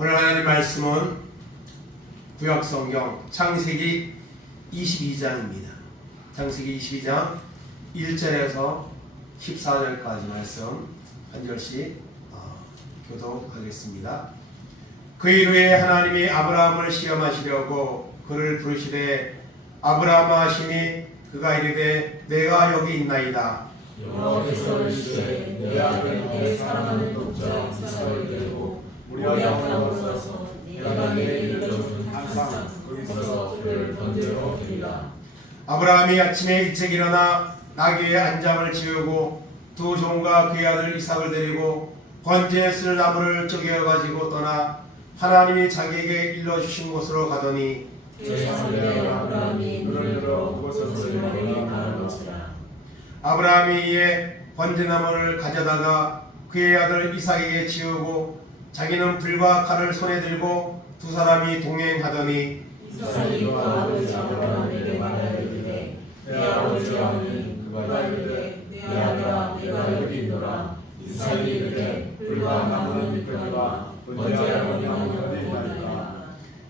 오늘 하나님 말씀은 구약성경 창세기 22장입니다. 창세기 22장 1절에서 14절까지 말씀 한 절씩 교독하겠습니다. 그 이후에 하나님이 아브라함을 시험하시려고 그를 부르시되 아브라함아 하시니 그가 이르되 내가 여기 있나이다. 여호와께서 이르시되 내 아들 내 사랑하는 독자 이삭을 데리고 우리와 땅으로 가서 내가 내게 일러준 항상 거기서 그를 번제로 드리라. 아브라함이 아침에 일찍 일어나 나귀의 안장을 지우고 두 종과 그의 아들 이삭을 데리고 번제에 쓸 나무를 쪼개어 가지고 떠나 하나님이 자기에게 일러주신 곳으로 가더니 제3대 아브라함이 눈을 들어 그곳을 바라보니라. 아브라함이 이에 번제나무를 가져다가 그의 아들 이삭에게 지우고 자기는 불과 칼을 손에 들고 두 사람이 동행하더니 이삭이 그 아버지 아브라함에게 말하이르되 내 아버지 하니 그가 이르되 내 아들아 내가 여기 있노라. 이삭이 이르되 불과 나무는 이끌리와 번제할 양은 어디니까.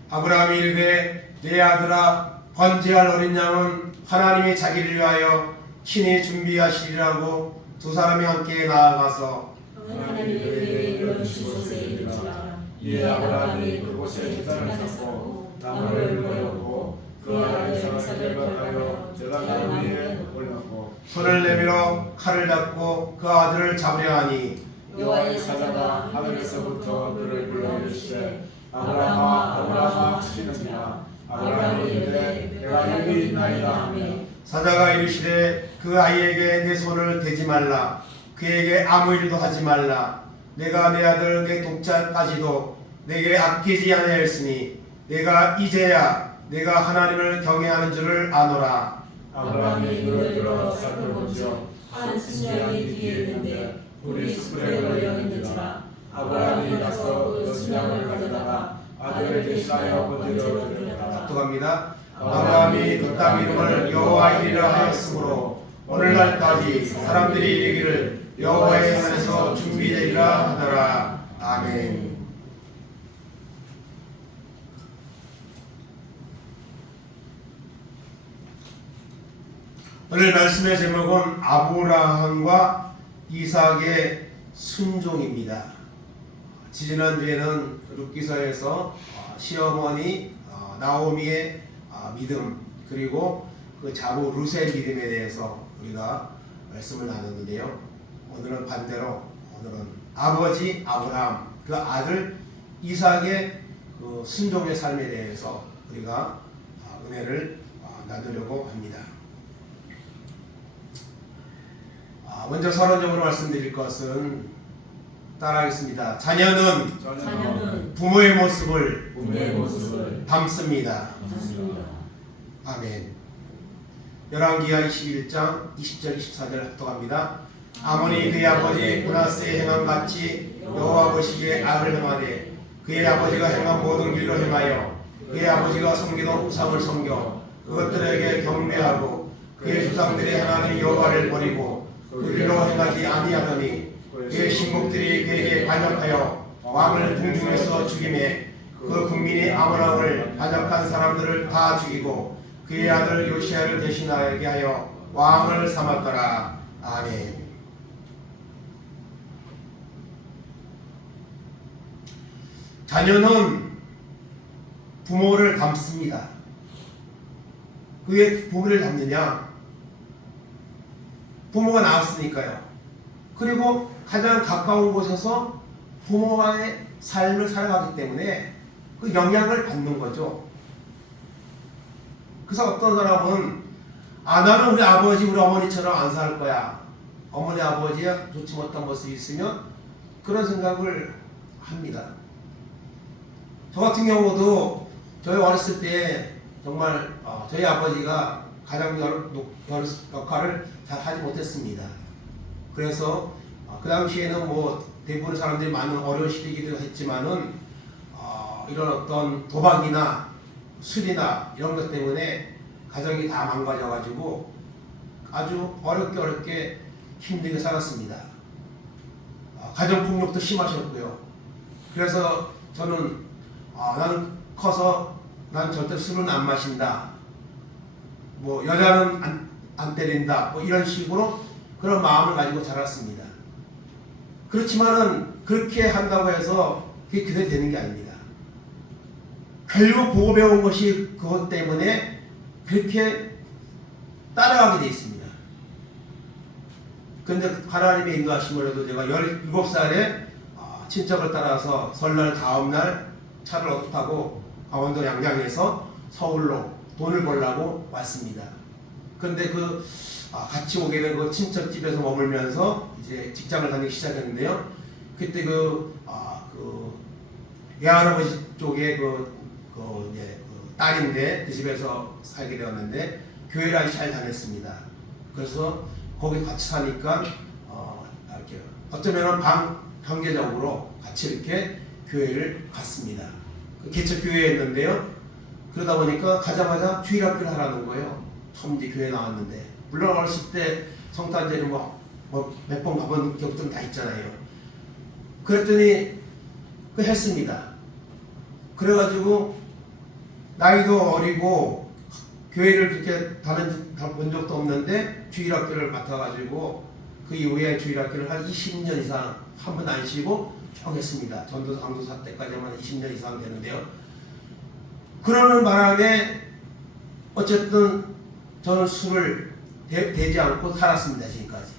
아브라함이 이르되 내 아들아 번제할 어린 양은 하나님이 자기를 위하여 친히 준비하시리라고 두 사람이 함께 나아가서 하나님이 그에게 이르신 곳에 이르니라. 이에 아브라함이 그곳에 제단을 쌓고 나무를 불러놓고 그 아들 이삭을 박하여 제단 위에 올렸고 손을 내밀어 칼을 잡고 그 아들을 잡으려 하니 여호와의 사자가 하늘에서부터 그를 불러 이르시되 아브라함아 아브라함아 하시느니라. 아브라함이 이르되 내가 여기 있나이다 하며 사자가 이르시되 그 아이에게 내 손을 대지 말라. 그에게 아무 일도 하지 말라. 내가 내 아들 내 독자까지도 내게 아끼지 아니하였으니 내가 이제야 내가 하나님을 경외하는 줄을 아노라. 아브라함이 눈을 들어 살펴본지어 한 순양이 뒤에 있는데 불이 숯불에 걸려 있는지라. 아브라함이 가서 그 순양을 가져다가 아들을 대신하여 번제로 드렸다. 또 갑니다. 아브라함이 그 땅 이름을 여호와 이리라 하였으므로 오늘날까지 사람들이 이르기를 여호와의 산에서 준비되리라 하더라. 아멘. 오늘 말씀의 제목은 아브라함과 이삭의 순종입니다. 지지난주에는 룻기서에서 시어머니 나오미의 믿음 그리고 그 자부 룻의 믿음에 대해서 우리가 말씀을 나눴는데요. 오늘은 반대로 오늘은 아버지 아브라함 그 아들 이삭의 그 순종의 삶에 대해서 우리가 은혜를 나누려고 합니다. 먼저 서론적으로 말씀드릴 것은 따라하겠습니다. 자녀는 부모의 모습을 닮습니다. 아멘. 열왕기하 21장 20절 24절 합독합니다. 아몬이 그의 아버지 므낫세의 행함 같이 여호와 보시기에 악을 행하되 그의 아버지가 행한 모든 길로 행하여 그의 아버지가 섬기던 우상을 섬겨 그것들에게 경배하고 그의 조상들이 하나님 여호와를 버리고 그 길로 행하지 아니하더니 그의 신복들이 그에게 반역하여 왕을 궁중에서 죽이매 그 국민이 아므람을 반역한 사람들을 다 죽이고 그의 아들 요시야를 대신하게 하여 왕을 삼았더라. 아멘. 자녀는 부모를 닮습니다. 왜 부모를 닮느냐? 부모가 나왔으니까요. 그리고 가장 가까운 곳에서 부모와의 삶을 살아가기 때문에 그 영향을 받는 거죠. 그래서 어떤 사람은 나는 우리 아버지 우리 어머니처럼 안 살 거야. 어머니 아버지가 좋지 못한 모습이 있으면 그런 생각을 합니다. 저 같은 경우도 저희 어렸을 때 정말 저희 아버지가 가장 역할을 잘 하지 못했습니다. 그래서 그 당시에는 뭐 대부분 사람들이 많은 어려운 시기이기도 했지만은 이런 어떤 도박이나 술이나 이런 것 때문에 가정이 다 망가져가지고 아주 어렵게 힘들게 살았습니다. 가정폭력도 심하셨고요. 그래서 저는 나는 커서 난 절대 술은 안 마신다. 뭐 여자는 안 때린다. 뭐 이런 식으로 그런 마음을 가지고 자랐습니다. 그렇지만은 그렇게 한다고 해서 그게 그대로 되는 게 아닙니다. 결국 보고 배운 것이 그것 때문에 그렇게 따라가게 돼 있습니다. 그런데 하나님의 인도하심으로도 제가 17살에 친척을 따라서 설날 다음날 차를 얻어 타고 강원도 양양에서 서울로 돈을 벌려고 왔습니다. 그런데 같이 오게 된 그 친척집에서 머물면서 이제 직장을 다니기 시작했는데요. 그때 외할아버지 쪽에 딸인데 그 집에서 살게 되었는데 교회를 아주 잘 다녔습니다. 그래서 거기 같이 사니까 이렇게 어쩌면 관계적으로 같이 이렇게 교회를 갔습니다. 개척 교회였는데요. 그러다 보니까 가자마자 주일학교를 하라는 거예요. 처음 이제 교회 나왔는데 물론 어렸을 때 성탄절에 몇 번 가본 기억들은 다 있잖아요. 그랬더니 했습니다. 그래가지고 나이도 어리고 교회를 그렇게 다닌 적도 없는데 주일학교를 맡아가지고 그 이후에 주일학교를 한 20년 이상 한 번도 안 쉬고 쭉 했습니다. 전도사 강도사 때까지만 20년 이상 되는데요. 그러는 바람에 어쨌든 저는 술을 대지 않고 살았습니다. 지금까지.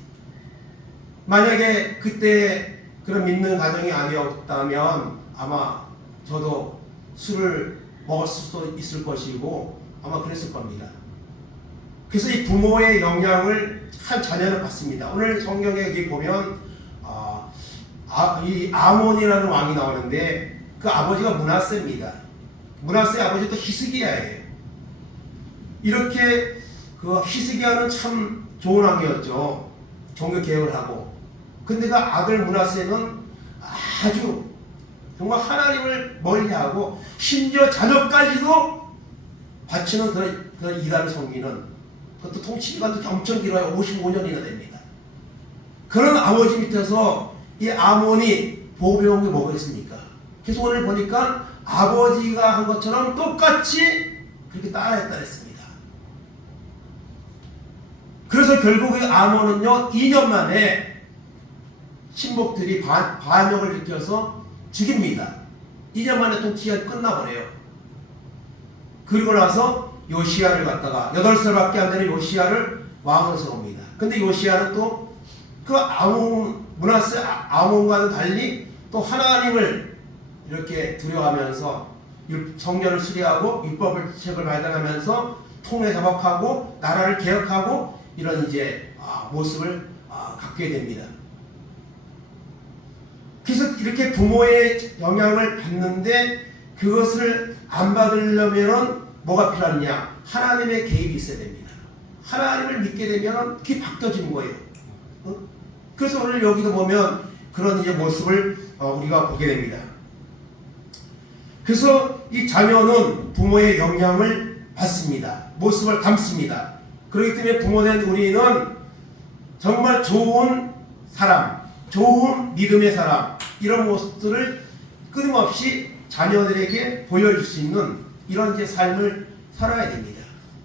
만약에 그때 그런 믿는 가정이 아니었다면 아마 저도 술을 먹을 수도 있을 것이고 아마 그랬을 겁니다. 그래서 이 부모의 영향을 한 자녀는 받습니다. 오늘 성경에 여기 보면 이 아몬이라는 왕이 나오는데 그 아버지가 므낫세입니다. 므낫세 아버지도 히스기야예요. 이렇게 히스기야는 참 좋은 왕이었죠. 종교 개혁을 하고. 근데 그 아들 므낫세는 아주 정말 하나님을 멀리하고 심지어 자녀까지도 바치는 그런 이단을 섬기는, 그것도 통치기간도 엄청 길어요. 55년이나 됩니다. 그런 아버지 밑에서 이 아몬이 보배운 게 뭐가 있습니까? 그래서 오늘 보니까 아버지가 한 것처럼 똑같이 그렇게 따라했다 했습니다. 그래서 결국 이 아몬은요 2년 만에 신복들이 반역을 일으켜서 죽입니다. 2년 만에 통치가 끝나버려요. 그리고 나서 요시야를 갖다가 8살밖에 안 되는 요시야를 왕으로 세웁니다. 근데 요시야는 또 그 므낫세 아몬과는 달리 또 하나님을 이렇게 두려워하면서 성전을 수리하고 율법을 책을 발견하면서 통례 자복하고 나라를 개혁하고 이런 이제 모습을 갖게 됩니다. 그래서 이렇게 부모의 영향을 받는데 그것을 안 받으려면 뭐가 필요하느냐? 하나님의 개입이 있어야 됩니다. 하나님을 믿게 되면 그게 바뀌어지는 거예요. 그래서 오늘 여기도 보면 그런 이제 모습을 우리가 보게 됩니다. 그래서 이 자녀는 부모의 영향을 받습니다. 모습을 담습니다. 그렇기 때문에 부모된 우리는 정말 좋은 사람, 좋은 믿음의 사람, 이런 모습들을 끊임없이 자녀들에게 보여줄 수 있는 이런 이제 삶을 살아야 됩니다.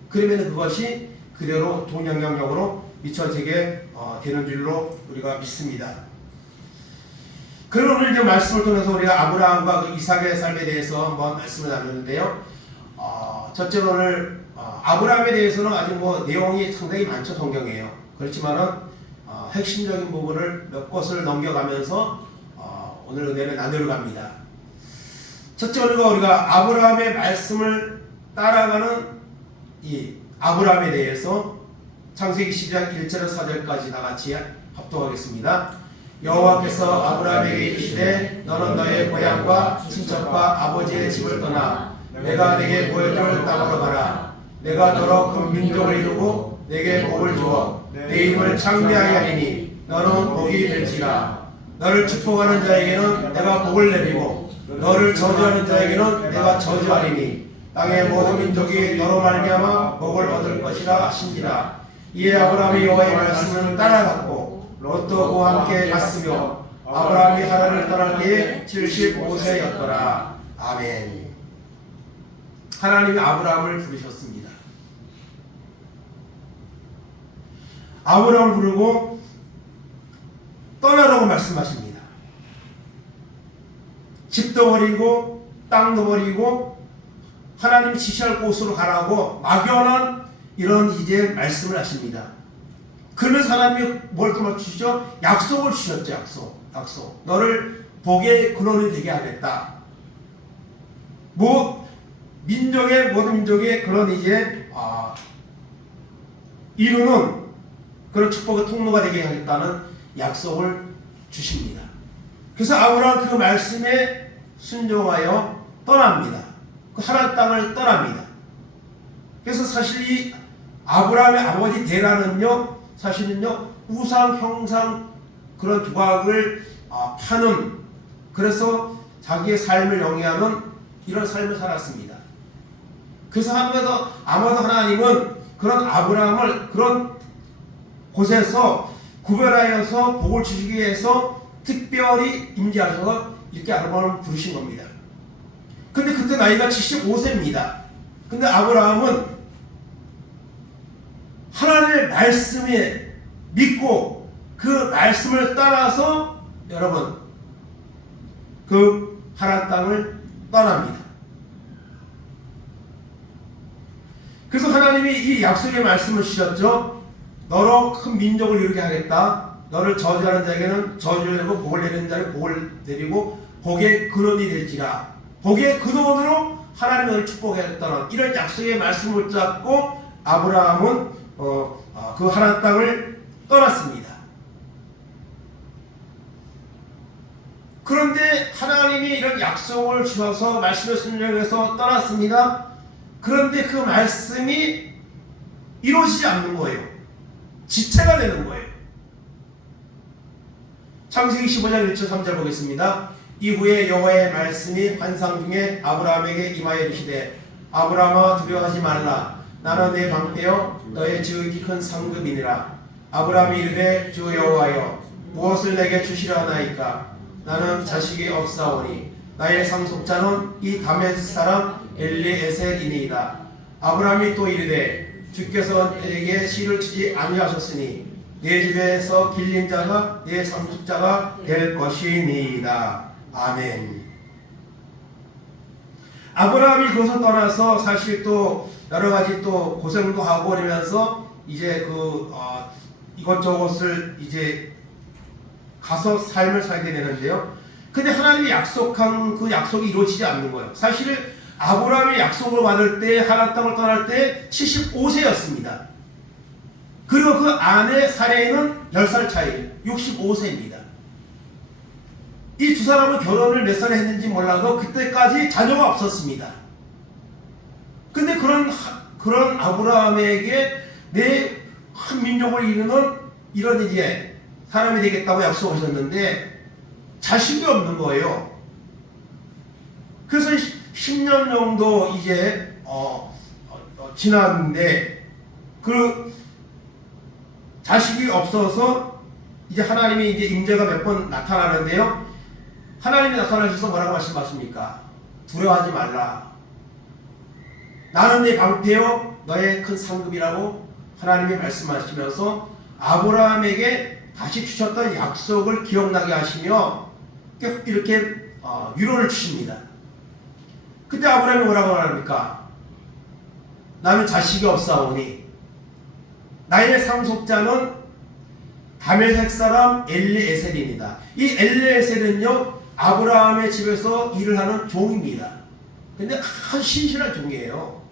그러면 그것이 그대로 동영향력으로 미쳐지게 되는 줄로 우리가 믿습니다. 그럼 오늘 이제 말씀을 통해서 우리가 아브라함과 그 이삭의 삶에 대해서 한번 말씀을 나누는데요. 첫째로 오늘 아브라함에 대해서는 아직 내용이 상당히 많죠. 성경이에요. 그렇지만은 핵심적인 부분을 몇 곳을 넘겨가면서 오늘 은혜를 나누려 갑니다. 첫째로 우리가 아브라함의 말씀을 따라가는 이 아브라함에 대해서 창세기 12장 1절에서 4절까지 다 같이 합독하겠습니다. 여호와께서 아브라함에게 이르시되 너는 너의 고향과 친척과 아버지의 집을 떠나 내가 네게 보여줄 땅으로 가라. 내가 너로 큰 민족을 이루고 네게 복을 주어 내 이름을 창대하게 하리니 너는 복이 될지라. 너를 축복하는 자에게는 내가 복을 내리고 너를 저주하는 자에게는 내가 저주하리니 땅의 모든 민족이 너로 말미암아 복을 얻을 것이라 하신지라. 이에 아브라함이 여호와의 말씀을 따라갔고 롯도 그와 함께 갔으며 아브라함이 하란을 떠날 때에 75세였더라. 아멘. 하나님이 아브라함을 부르셨습니다. 아브라함을 부르고 떠나라고 말씀하십니다. 집도 버리고 땅도 버리고 하나님이 지시할 곳으로 가라고 막연한 이런 이제 말씀을 하십니다. 그러면서 하나님이 뭘 또 주시죠? 약속을 주셨죠. 약속. 너를 복의 근원이 되게 하겠다. 모든 민족의 그런 이제 이루는 그런 축복의 통로가 되게 하겠다는 약속을 주십니다. 그래서 아브라함 그 말씀에 순종하여 떠납니다. 그 하란 땅을 떠납니다. 그래서 사실 이 아브라함의 아버지 데라는요, 사실은요 우상 형상 그런 조각을 파는, 그래서 자기의 삶을 영위하는 이런 삶을 살았습니다. 그래서 아마도 하나님은 그런 아브라함을 그런 곳에서 구별하여서 복을 주시기 위해서 특별히 임재하셔서 이렇게 아브라함을 부르신 겁니다. 근데 그때 나이가 75세입니다. 근데 아브라함은 하나님의 말씀에 믿고 그 말씀을 따라서 여러분 그 하란 땅을 떠납니다. 그래서 하나님이 이 약속의 말씀을 주셨죠. 너로 큰 민족을 이루게 하겠다. 너를 저주하는 자에게는 저주를 내리고 복을 내리는 자에게 복을 내리고 복의 근원이 될지라. 복의 근원으로 하나님이 너를 축복하겠다는 이런 약속의 말씀을 붙잡고 아브라함은 그 하란 땅을 떠났습니다. 그런데 하나님이 이런 약속을 주셔서 말씀을 순종해서 떠났습니다. 그런데 그 말씀이 이루어지지 않는 거예요. 지체가 되는 거예요. 창세기 15장 1절 3절 보겠습니다. 이후에 여호와의 말씀이 환상 중에 아브라함에게 임하여 이르시되 아브라함아 두려워하지 말라. 나는 내 방패여 너의 지극히 큰 상급이니라. 아브라함이 이르되 주 여호와여 무엇을 내게 주시려 하나이까. 나는 자식이 없사오니 나의 상속자는 이 다메섹 사람 엘리에셀이니이다. 아브라함이 또 이르되 주께서 내게 씨를 주지 아니하셨으니 내 집에서 길린 자가 내 상속자가 될 것이니이다. 아멘. 아브라함이 그것을 떠나서 사실 또 여러 가지 또 고생도 하고 그러면서 이제 이것저것을 이제 가서 삶을 살게 되는데요. 근데 하나님이 약속한 그 약속이 이루어지지 않는 거예요. 사실 아브라함이 약속을 받을 때 하란 땅을 떠날 때 75세였습니다. 그리고 그 아내 사레는 10살 차이 65세입니다. 이 두 사람은 결혼을 몇 살에 했는지 몰라도 그때까지 자녀가 없었습니다. 근데 그런 아브라함에게 내 큰 민족을 이루는 이런 이제 사람이 되겠다고 약속하셨는데 자식이 없는 거예요. 그래서 10년 정도 이제 지났는데 그 자식이 없어서 이제 하나님이 이제 임재가 몇 번 나타나는데요. 하나님이 나타나셔서 뭐라고 말씀하십니까? 두려워하지 말라. 나는 내 방패요 너의 큰 상급이라고 하나님이 말씀하시면서 아브라함에게 다시 주셨던 약속을 기억나게 하시며 이렇게 위로를 주십니다. 그때 아브라함이 뭐라고 말합니까? 나는 자식이 없사오니 나의 상속자는 다메섹 사람 엘리에셀입니다. 이 엘리에셀은요 아브라함의 집에서 일을 하는 종입니다. 근데 아주 신실한 종이에요.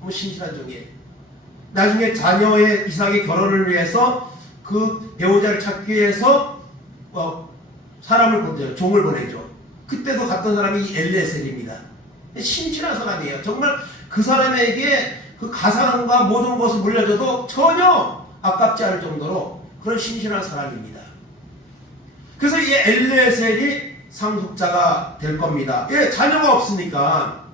너무 신실한 종이에요. 나중에 자녀의 이삭의 결혼을 위해서 그 배우자를 찾기 위해서 사람을 보내죠. 종을 보내죠. 그때도 갔던 사람이 이 엘리에셀입니다. 신실한 사람이에요. 정말 그 사람에게 그 가상과 모든 것을 물려줘도 전혀 아깝지 않을 정도로 그런 신실한 사람입니다. 그래서 이 엘리에셀이 상속자가 될 겁니다. 자녀가 없으니까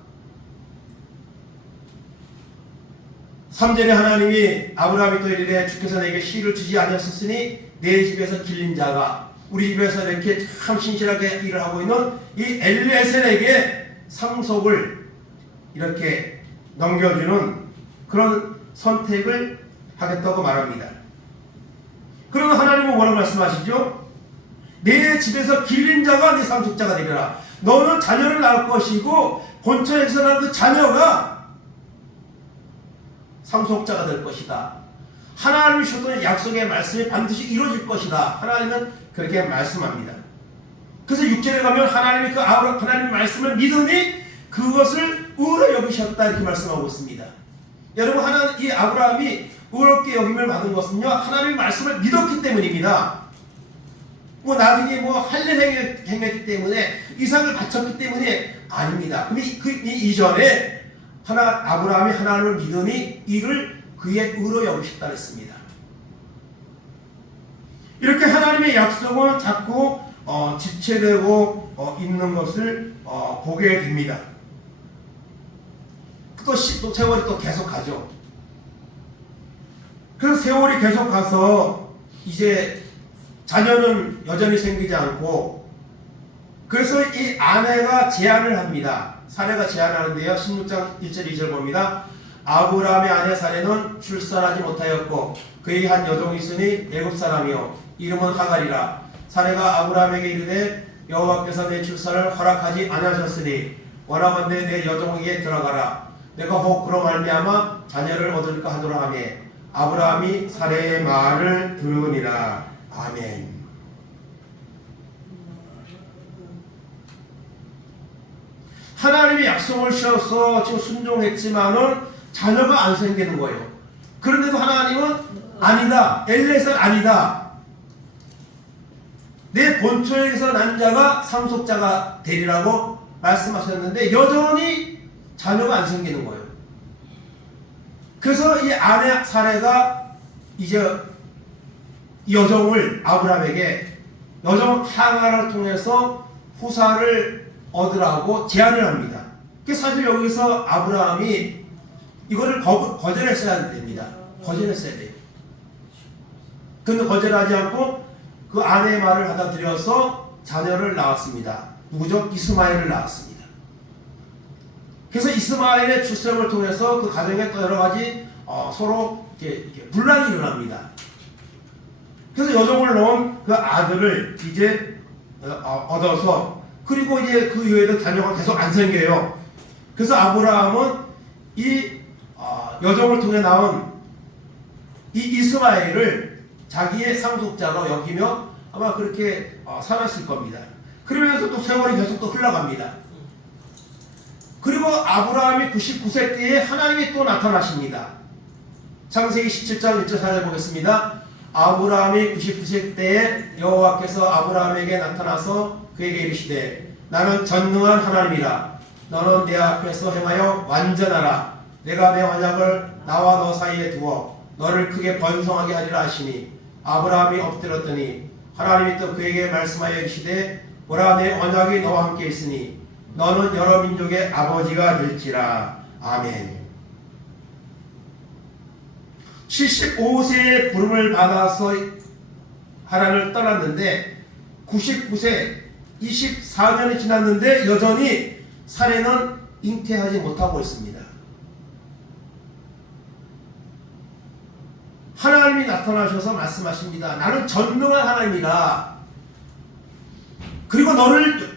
3절에 하나님이 아브라함이 또 이르되 주께서 내게 씨를 주지 아니하셨으니 내 집에서 길린 자가 우리 집에서 이렇게 참 신실하게 일을 하고 있는 이 엘리에셀에게 상속을 이렇게 넘겨주는 그런 선택을 하겠다고 말합니다. 그러면 하나님은 뭐라고 말씀하시죠? 내 집에서 길린 자가 내 상속자가 되리라. 너는 자녀를 낳을 것이고 본처에서 난 그 자녀가 상속자가 될 것이다. 하나님이 주셨던 약속의 말씀이 반드시 이루어질 것이다. 하나님은 그렇게 말씀합니다. 그래서 6절에 가면 하나님이 그 하나님의 말씀을 믿으니 그것을 의로 여기셨다 이렇게 말씀하고 있습니다. 여러분 이 아브라함이 의롭게 여김을 받은 것은요 하나님의 말씀을 믿었기 때문입니다. 뭐 나중에 뭐 할례 행했기 때문에 이삭을 바쳤기 때문이 아닙니다. 그럼 그 이전에 아브라함이 하나님을 믿으니 이를 그의 의로 여기셨다 했습니다. 이렇게 하나님의 약속은 자꾸 지체되고 있는 것을 보게 됩니다. 또 세월이 또 계속 가죠. 그래서 세월이 계속 가서 이제 자녀는 여전히 생기지 않고 그래서 이 아내가 제안을 합니다. 사례가 제안하는데요. 16장 1절 2절 봅니다. 아브라함의 아내 사례는 출산하지 못하였고 그에게 한 여종이 있으니 애굽 사람이요 이름은 하갈이라. 사례가 아브라함에게 이르되 여호와께서 내 출산을 허락하지 않으셨으니 원하건대 내 여종에게 들어가라. 내가 혹 그로 말미암아 자녀를 얻을까 하노라 하며 아브라함이 사례의 말을 들으니라. 아멘. 하나님의 약속을 쉬어서 지금 순종했지만은 자녀가 안 생기는 거예요. 그런데도 하나님은 아니다. 엘리에셀 아니다. 내 본처에서 난 자가 상속자가 되리라고 말씀하셨는데 여전히 자녀가 안 생기는 거예요. 그래서 이 아내 사례가 이제 여종을 아브라함에게 여종 하갈을 통해서 후사를 얻으라고 제안을 합니다. 사실 여기서 아브라함이 이거를 거절했어야 됩니다. 거절했어야 돼요. 그런데 거절하지 않고 그 아내의 말을 받아들여서 자녀를 낳았습니다. 누구죠? 이스마엘을 낳았습니다. 그래서 이스마엘의 출생을 통해서 그 가정에 또 여러 가지 서로 이렇게 분란이 일어납니다. 그래서 여종을 놓은 그 아들을 이제 얻어서 그리고 이제 그 이후에도 자녀가 계속 안 생겨요. 그래서 아브라함은 이 여종을 통해 나온 이 이스마엘을 자기의 상속자로 여기며 아마 그렇게 살았을 겁니다. 그러면서 또 세월이 계속 또 흘러갑니다. 그리고 아브라함이 99세 때에 하나님이 또 나타나십니다. 창세기 17장 1절 4절 보겠습니다. 아브라함이 99세 때에 여호와께서 아브라함에게 나타나서 그에게 이르시되 나는 전능한 하나님이라. 너는 내 앞에서 행하여 완전하라. 내가 내 언약을 나와 너 사이에 두어 너를 크게 번성하게 하리라 하시니 아브라함이 엎드렸더니 하나님이 또 그에게 말씀하여 이르시되 보라 내 언약이 너와 함께 있으니 너는 여러 민족의 아버지가 될지라. 아멘. 75세의 부름을 받아서 하나님을 떠났는데 99세 24년이 지났는데 여전히 사례는 잉태하지 못하고 있습니다. 하나님이 나타나셔서 말씀하십니다. 나는 전능한 하나님이라. 그리고 너를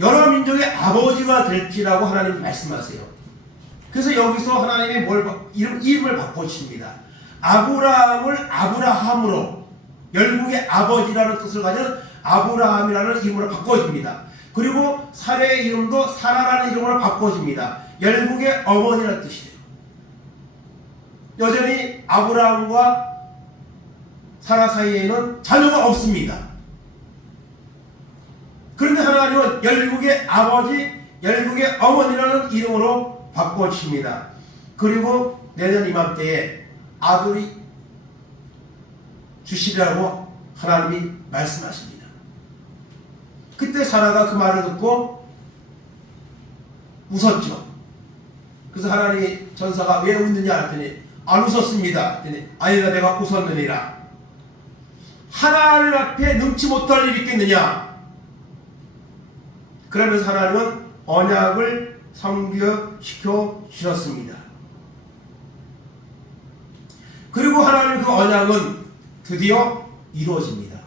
여러 민족의 아버지가 될지라고 하나님이 말씀하세요. 그래서 여기서 하나님이 이름을 바꿔주십니다. 아브라함을 아브라함으로 열국의 아버지라는 뜻을 가진 아브라함이라는 이름으로 바꿔줍니다. 그리고 사례의 이름도 사라라는 이름으로 바꿔줍니다. 열국의 어머니라는 뜻이에요. 여전히 아브라함과 사라 사이에는 자녀가 없습니다. 그런데 하나님은 열국의 아버지, 열국의 어머니라는 이름으로 바꿔주십니다. 그리고 내년 이맘때에 아들이 주시리라고 하나님이 말씀하십니다. 그때 사라가 그 말을 듣고 웃었죠. 그래서 하나님이 전사가 왜 웃느냐 했더니 안 웃었습니다. 했더니 아니다 내가 웃었느니라. 하나님 앞에 능치 못할 일이 있겠느냐? 그러면서 하나님은 언약을 성취시켜 주셨습니다. 그리고 하나님 그 언약은 드디어 이루어집니다.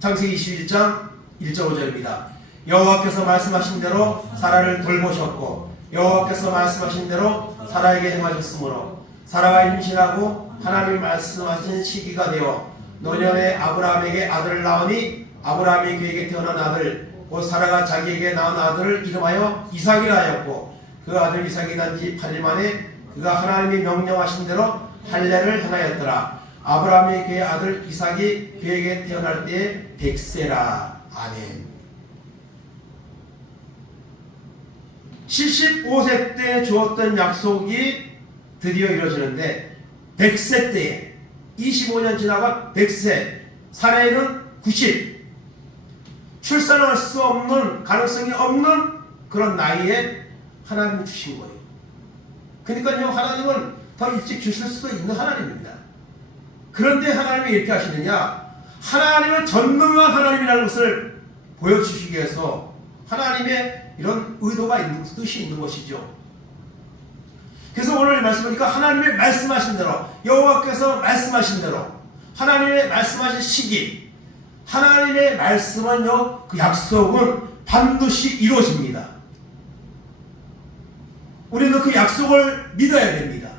창세기 21장 1절 5절입니다. 여호와께서 말씀하신 대로 사라를 돌보셨고 여호와께서 말씀하신 대로 사라에게 행하셨으므로 사라가 임신하고 하나님이 말씀하신 시기가 되어 노년에 아브라함에게 아들을 낳으니 아브라함이 그에게 태어난 아들 곧 사라가 자기에게 낳은 아들을 이름하여 이삭이라 하였고 그 아들 이삭이 난 지 8일 만에 그가 하나님이 명령하신 대로 할례를 행하였더라. 아브라함이 그의 아들 이삭이 그에게 태어날 때에 100세라. 아멘. 75세 때 주었던 약속이 드디어 이루어지는데 100세 때에 25년 지나가 100세 사례는 90 출산할 수 없는 가능성이 없는 그런 나이에 하나님이 주신 거예요. 그러니까요 하나님은 더 일찍 주실 수도 있는 하나님입니다. 그런데 하나님이 이렇게 하시느냐? 하나님은 전능한 하나님이라는 것을 보여주시기 위해서 하나님의 이런 의도가 있는 뜻이 있는 것이죠. 그래서 오늘 말씀하니까 하나님의 말씀하신 대로 여호와께서 말씀하신 대로 하나님의 말씀하신 시기 하나님의 말씀은요 그 약속은 반드시 이루어집니다. 우리는 그 약속을 믿어야 됩니다.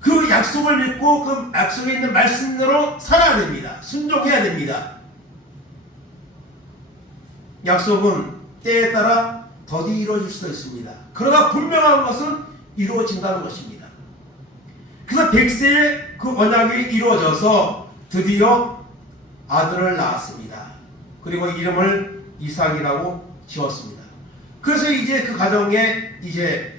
그 약속을 믿고 그 약속에 있는 말씀대로 살아야 됩니다. 순종해야 됩니다. 약속은 때에 따라 더디 이루어질 수도 있습니다. 그러나 분명한 것은 이루어진다는 것입니다. 그래서 100세에 그 언약이 이루어져서 드디어 아들을 낳았습니다. 그리고 이름을 이삭이라고 지었습니다. 그래서 이제 그 가정에 이제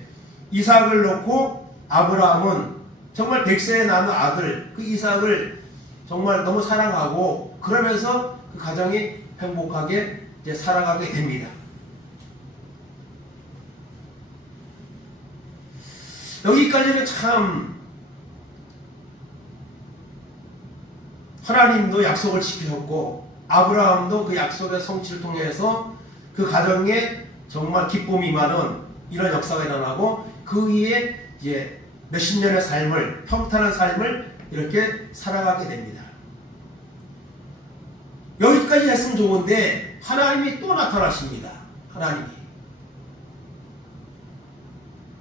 이삭을 놓고 아브라함은 정말 100세에 낳은 아들 그 이삭을 정말 너무 사랑하고 그러면서 그 가정이 행복하게 이제 살아가게 됩니다. 여기까지는 참 하나님도 약속을 지키셨고 아브라함도 그 약속의 성취를 통해서 그 가정에 정말 기쁨이 많은 이런 역사가 일어나고 그 위에 이제 몇십 년의 삶을 평탄한 삶을 이렇게 살아가게 됩니다. 여기까지 했으면 좋은데 하나님이 또 나타나십니다. 하나님이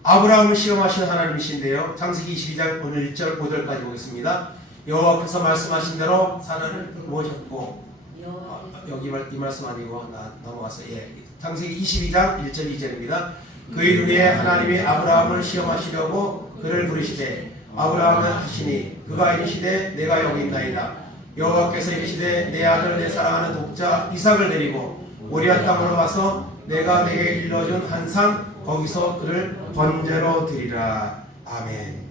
아브라함을 시험하시는 하나님이신데요. 창세기 22장 오늘 1절 5절까지 보겠습니다. 여호와께서 말씀하신 대로 사라를 모셨고 여기 이 말씀 아니고 넘어갔어요. 예. 창세기 22장 1절 2절입니다. 그의 후에 하나님이 아브라함을 시험하시려고 그를 부르시되 아브라함은 하시니 그가 이르시되 내가 여기 있나이다. 여호와께서 이르시되 내 아들 내 사랑하는 독자 이삭을 데리고 모리아 땅으로 가서 내가 내게 일러준 한 산 거기서 그를 번제로 드리라. 아멘.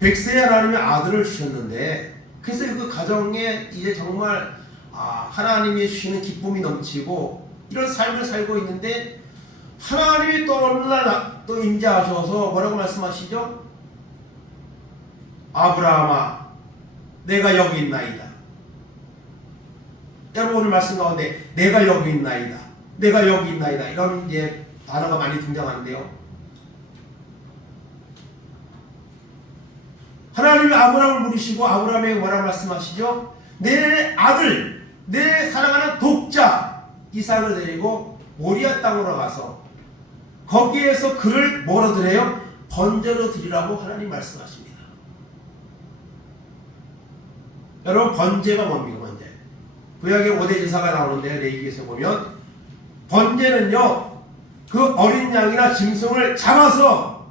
100세에 하나님이 아들을 주셨는데 그래서 그 가정에 이제 정말 하나님이 주시는 기쁨이 넘치고 이런 삶을 살고 있는데 하나님이 또 어느 날 또 임재하셔서 뭐라고 말씀하시죠? 아브라함아 내가 여기 있나이다. 여러분 오늘 말씀 가운데 내가 여기 있나이다. 내가 여기 있나이다. 이런 이제 단어가 많이 등장하는데요. 하나님이 아브라함을 부르시고 아브라함에게 뭐라고 말씀하시죠? 내 아들, 내 사랑하는 독자 이삭을 데리고 모리아 땅으로 가서 거기에서 그를 뭐로 드려요? 번제로 드리라고 하나님 말씀하십니다. 여러분 번제가 뭡니까? 번제. 구약의 5대 제사가 나오는데요. 레위기에서 보면 번제는요 그 어린 양이나 짐승을 잡아서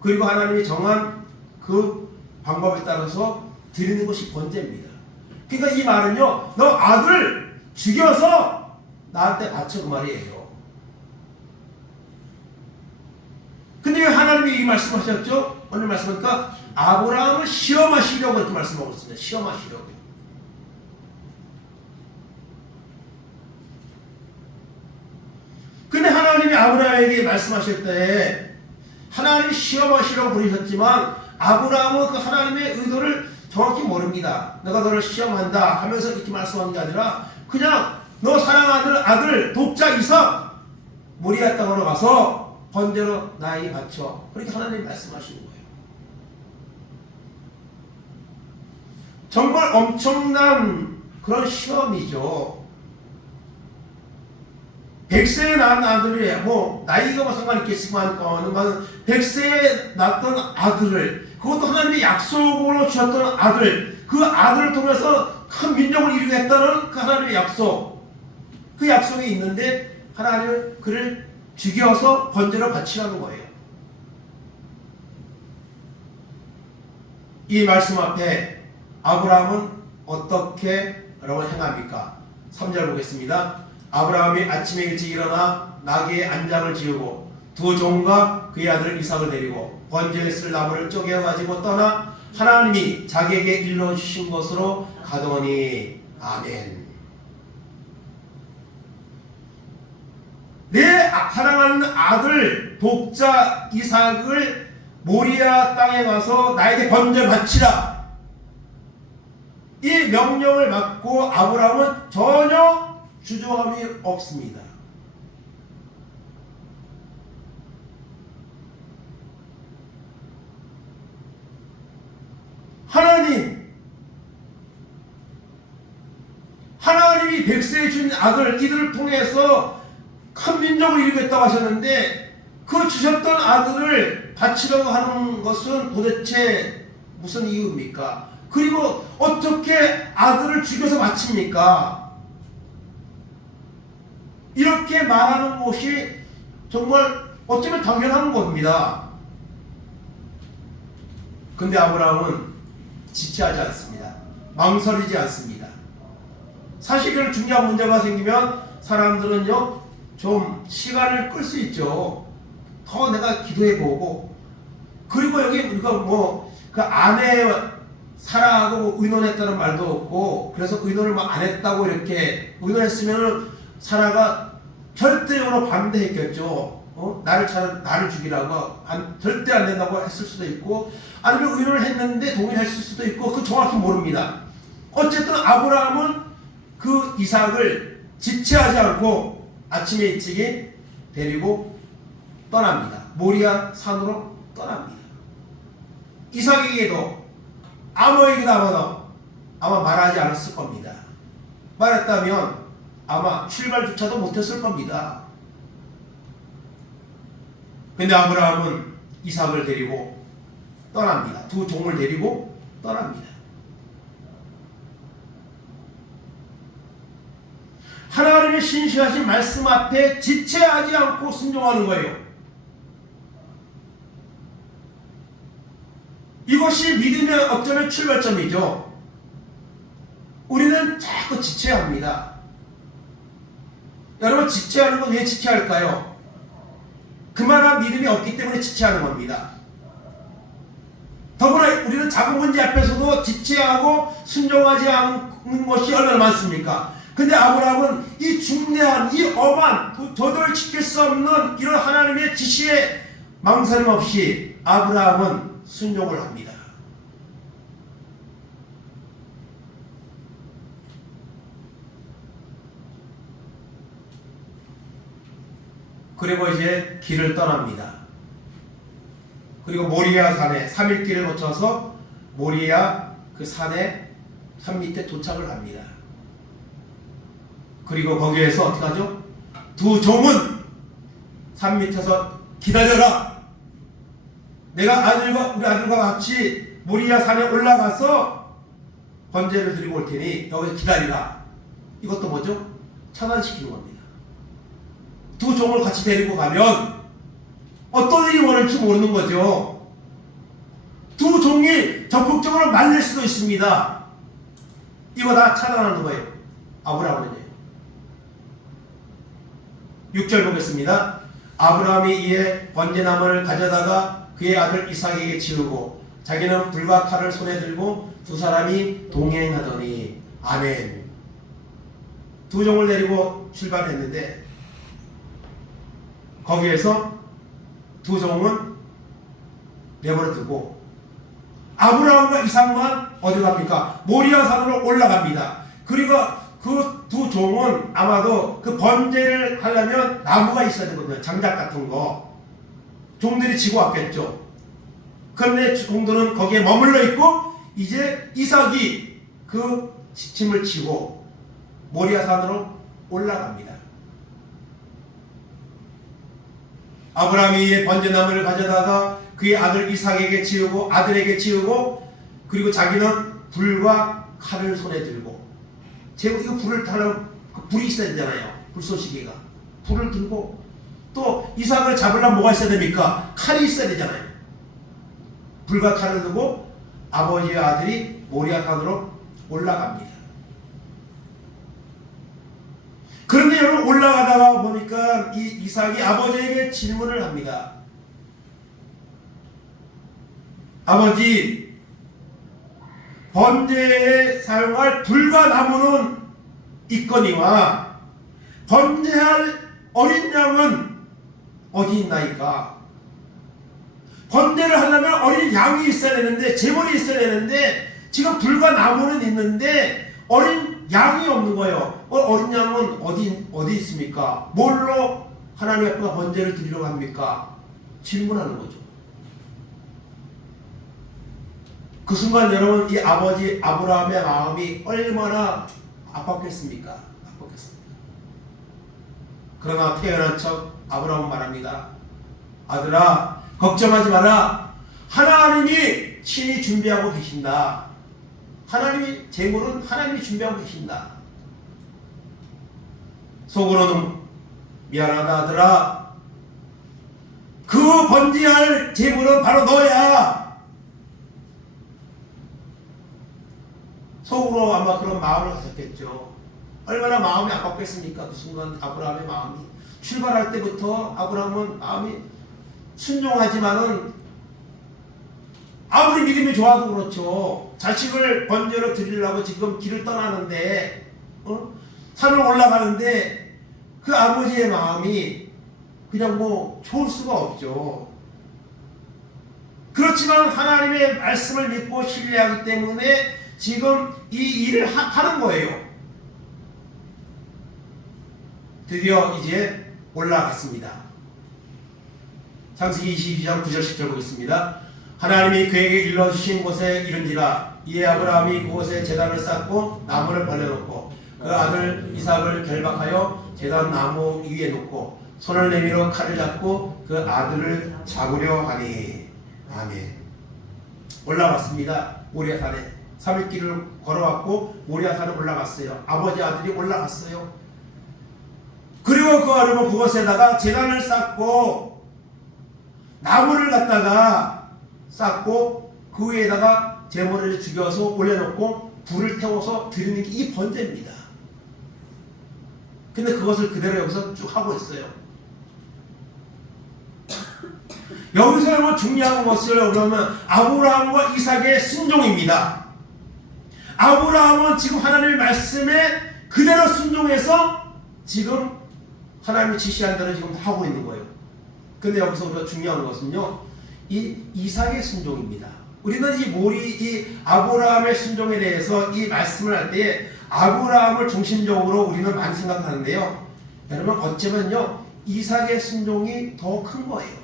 그리고 하나님이 정한 그 방법에 따라서 드리는 것이 번제입니다. 그러니까 이 말은요 너 아들을 죽여서 나한테 바쳐 그 말이에요. 근데 왜 하나님이 이 말씀하셨죠? 오늘 말씀하니까 아브라함을 시험하시려고 이렇게 말씀하고 있습니다. 시험하시려고. 근데 하나님이 아브라함에게 말씀하실 때 하나님이 시험하시려고 부르셨지만 아브라함은 그 하나님의 의도를 정확히 모릅니다. 내가 너를 시험한다 하면서 이렇게 말씀하는 게 아니라 그냥 너 사랑하는 아들 독자 이삭 모리아 땅으로 가서 번제로 나에게 바쳐. 그렇게 하나님이 말씀하시는 거예요. 정말 엄청난 그런 시험이죠. 100세에 낳은 아들이 뭐 나이가 뭐 상관있겠지만 100세에 낳았던 아들을, 그것도 하나님의 약속으로 주셨던 아들, 그 아들을 통해서 큰 민족을 이루겠다는 그 하나님의 약속, 그 약속이 있는데 하나님은 그를 죽여서 번제로 바치라는 거예요. 이 말씀 앞에 아브라함은 어떻게 여러분 행합니까? 3절 보겠습니다. 아브라함이 아침에 일찍 일어나 나귀의 안장을 지우고 두 종과 그의 아들 이삭을 데리고 번제에 쓸 나무를 쪼개어 가지고 떠나 하나님이 자기에게 일러주신 곳으로 가더니 아멘. 내 사랑하는 아들 독자 이삭을 모리아 땅에 가서 나에게 번제 바치라. 이 명령을 받고 아브라함은 전혀 주저함이 없습니다. 하나님이 100세에 준 아들 이들을 통해서 큰 민족을 이루겠다고 하셨는데 그 주셨던 아들을 바치려고 하는 것은 도대체 무슨 이유입니까? 그리고 어떻게 아들을 죽여서 바칩니까? 이렇게 말하는 것이 정말 어쩌면 당연한 겁니다. 근데 아브라함은 지체하지 않습니다. 망설이지 않습니다. 사실 그런 중요한 문제가 생기면 사람들은요 좀 시간을 끌 수 있죠. 더 내가 기도해보고, 그리고 여기 우리가 뭐 그 아내 사라하고 의논했다는 말도 없고, 그래서 의논을 막 안 했다고 이렇게 의논했으면은 사라가 절대적으로 반대했겠죠. 나를 죽이라고 절대 안 된다고 했을 수도 있고, 아니면 의논을 했는데 동의했을 수도 있고, 그 정확히 모릅니다. 어쨌든 아브라함은 그 이삭을 지체하지 않고 아침에 일찍이 데리고 떠납니다. 모리아 산으로 떠납니다. 이삭에게도 아무에게도 아마 말하지 않았을 겁니다. 말했다면 아마 출발조차도 못했을 겁니다. 근데 아브라함은 이삭을 데리고 떠납니다. 두 종을 데리고 떠납니다. 하나님의 신실하신 말씀 앞에 지체하지 않고 순종하는 거예요. 이것이 믿음의 어쩌면 출발점이죠. 우리는 자꾸 지체합니다. 여러분, 지체하는 건 왜 지체할까요? 그만한 믿음이 없기 때문에 지체하는 겁니다. 더구나 우리는 작은 문제 앞에서도 지체하고 순종하지 않는 것이 얼마나 많습니까? 근데 아브라함은 이 중대한, 이 엄한, 도저히 지킬 수 없는 이런 하나님의 지시에 망설임 없이 아브라함은 순종을 합니다. 그리고 이제 길을 떠납니다. 그리고 모리아 산에 3일 길을 거쳐서 모리아 그 산에 산 밑에 도착을 합니다. 그리고 거기에서 어떻게 하죠? 두 종은 산 밑에서 기다려라. 내가 우리 아들과 같이 모리아 산에 올라가서 번제를 드리고 올 테니 여기서 기다리라. 이것도 뭐죠? 차단시키는 겁니다. 두 종을 같이 데리고 가면 어떤 일이 벌어질지 모르는 거죠. 두 종이 적극적으로 말릴 수도 있습니다. 이거 다 차단하는 거예요. 아브라함은요. 6절 보겠습니다. 아브라함이 이에 번제나무를 가져다가 그의 아들 이삭에게 지우고 자기는 불과 칼을 손에 들고 두 사람이 동행하더니 아멘. 두 종을 데리고 출발했는데 거기에서 두 종은 내버려 두고 아브라함과 이삭만 어디 갑니까? 모리아 산으로 올라갑니다. 그리고 그 두 종은 아마도 그 번제를 하려면 나무가 있어야 되거든요. 장작 같은 거. 종들이 지고 왔겠죠. 그런데 종들은 거기에 머물러 있고 이제 이삭이 그 짐을 지고 모리아 산으로 올라갑니다. 아브라함이 번제나무를 가져다가 그의 아들 이삭에게 지우고 아들에게 지우고 그리고 자기는 불과 칼을 손에 들고 제가 이거 불을 타려면 불이 있어야 되잖아요. 불쏘시개가 불을 들고 또 이삭을 잡으려면 뭐가 있어야 됩니까? 칼이 있어야 되잖아요. 불과 칼을 들고 아버지와 아들이 모리아 산으로 올라갑니다. 그런데 여러분 올라가다가 보니까 이 이삭이 아버지에게 질문을 합니다. 아버지, 번제에 사용할 불과 나무는 있거니와 번제할 어린 양은 어디 있나이까? 번제를 하려면 어린 양이 있어야 되는데 제물이 있어야 되는데 지금 불과 나무는 있는데 어린 양이 없는 거예요. 어린 양은 어디 있습니까? 뭘로 하나님 앞에 번제를 드리려고 합니까? 질문하는 거죠. 그 순간 여러분 이 아버지 아브라함의 마음이 얼마나 아팠겠습니까? 아팠겠습니다. 그러나 태어난 척 아브라함은 말합니다. 아들아 걱정하지 마라. 하나님이 친히 준비하고 계신다. 하나님이 제물은 하나님이 준비하고 계신다. 속으로는 미안하다 아들아. 그 번제할 제물은 바로 너야. 속으로 아마 그런 마음을 가졌겠죠. 얼마나 마음이 아팠겠습니까? 그 순간 아브라함의 마음이 출발할 때부터 아브라함은 마음이 순종하지만은 아무리 믿음이 좋아도 그렇죠. 자식을 번제로 드리려고 지금 길을 떠나는데 산을 올라가는데 그 아버지의 마음이 그냥 뭐 좋을 수가 없죠. 그렇지만 하나님의 말씀을 믿고 신뢰하기 때문에 지금 이 일을 하는 거예요. 드디어 이제 올라갔습니다. 창세기 22장 9절 10절 보겠습니다. 하나님이 그에게 일러주신 곳에 이른지라 이에 아브라함이 그곳에 제단을 쌓고 나무를 벌려놓고 그 아들 이삭을 결박하여 제단 나무 위에 놓고 손을 내밀어 칼을 잡고 그 아들을 잡으려 하니. 아멘. 올라왔습니다. 모리아 산에 3일길을 걸어왔고 모리아 산에 올라갔어요. 아버지 아들이 올라갔어요. 그리고 그 어려운 그곳에다가 제단을 쌓고 나무를 갖다가 쌓고 그 위에다가 제물을 죽여서 올려놓고 불을 태워서 드리는 게 이 번제입니다. 근데 그것을 그대로 여기서 쭉 하고 있어요. 여기서 여러분 중요한 것을 보면 아브라함과 이삭의 순종입니다. 아브라함은 지금 하나님의 말씀에 그대로 순종해서 지금 하나님이 지시한 대로 지금 하고 있는 거예요. 근데 여기서 우리가 중요한 것은요, 이 이삭의 순종입니다. 우리는 이 아브라함의 순종에 대해서 이 말씀을 할 때 아브라함을 중심적으로 우리는 많이 생각하는데요. 여러분 어쩌면요 이삭의 순종이 더 큰 거예요.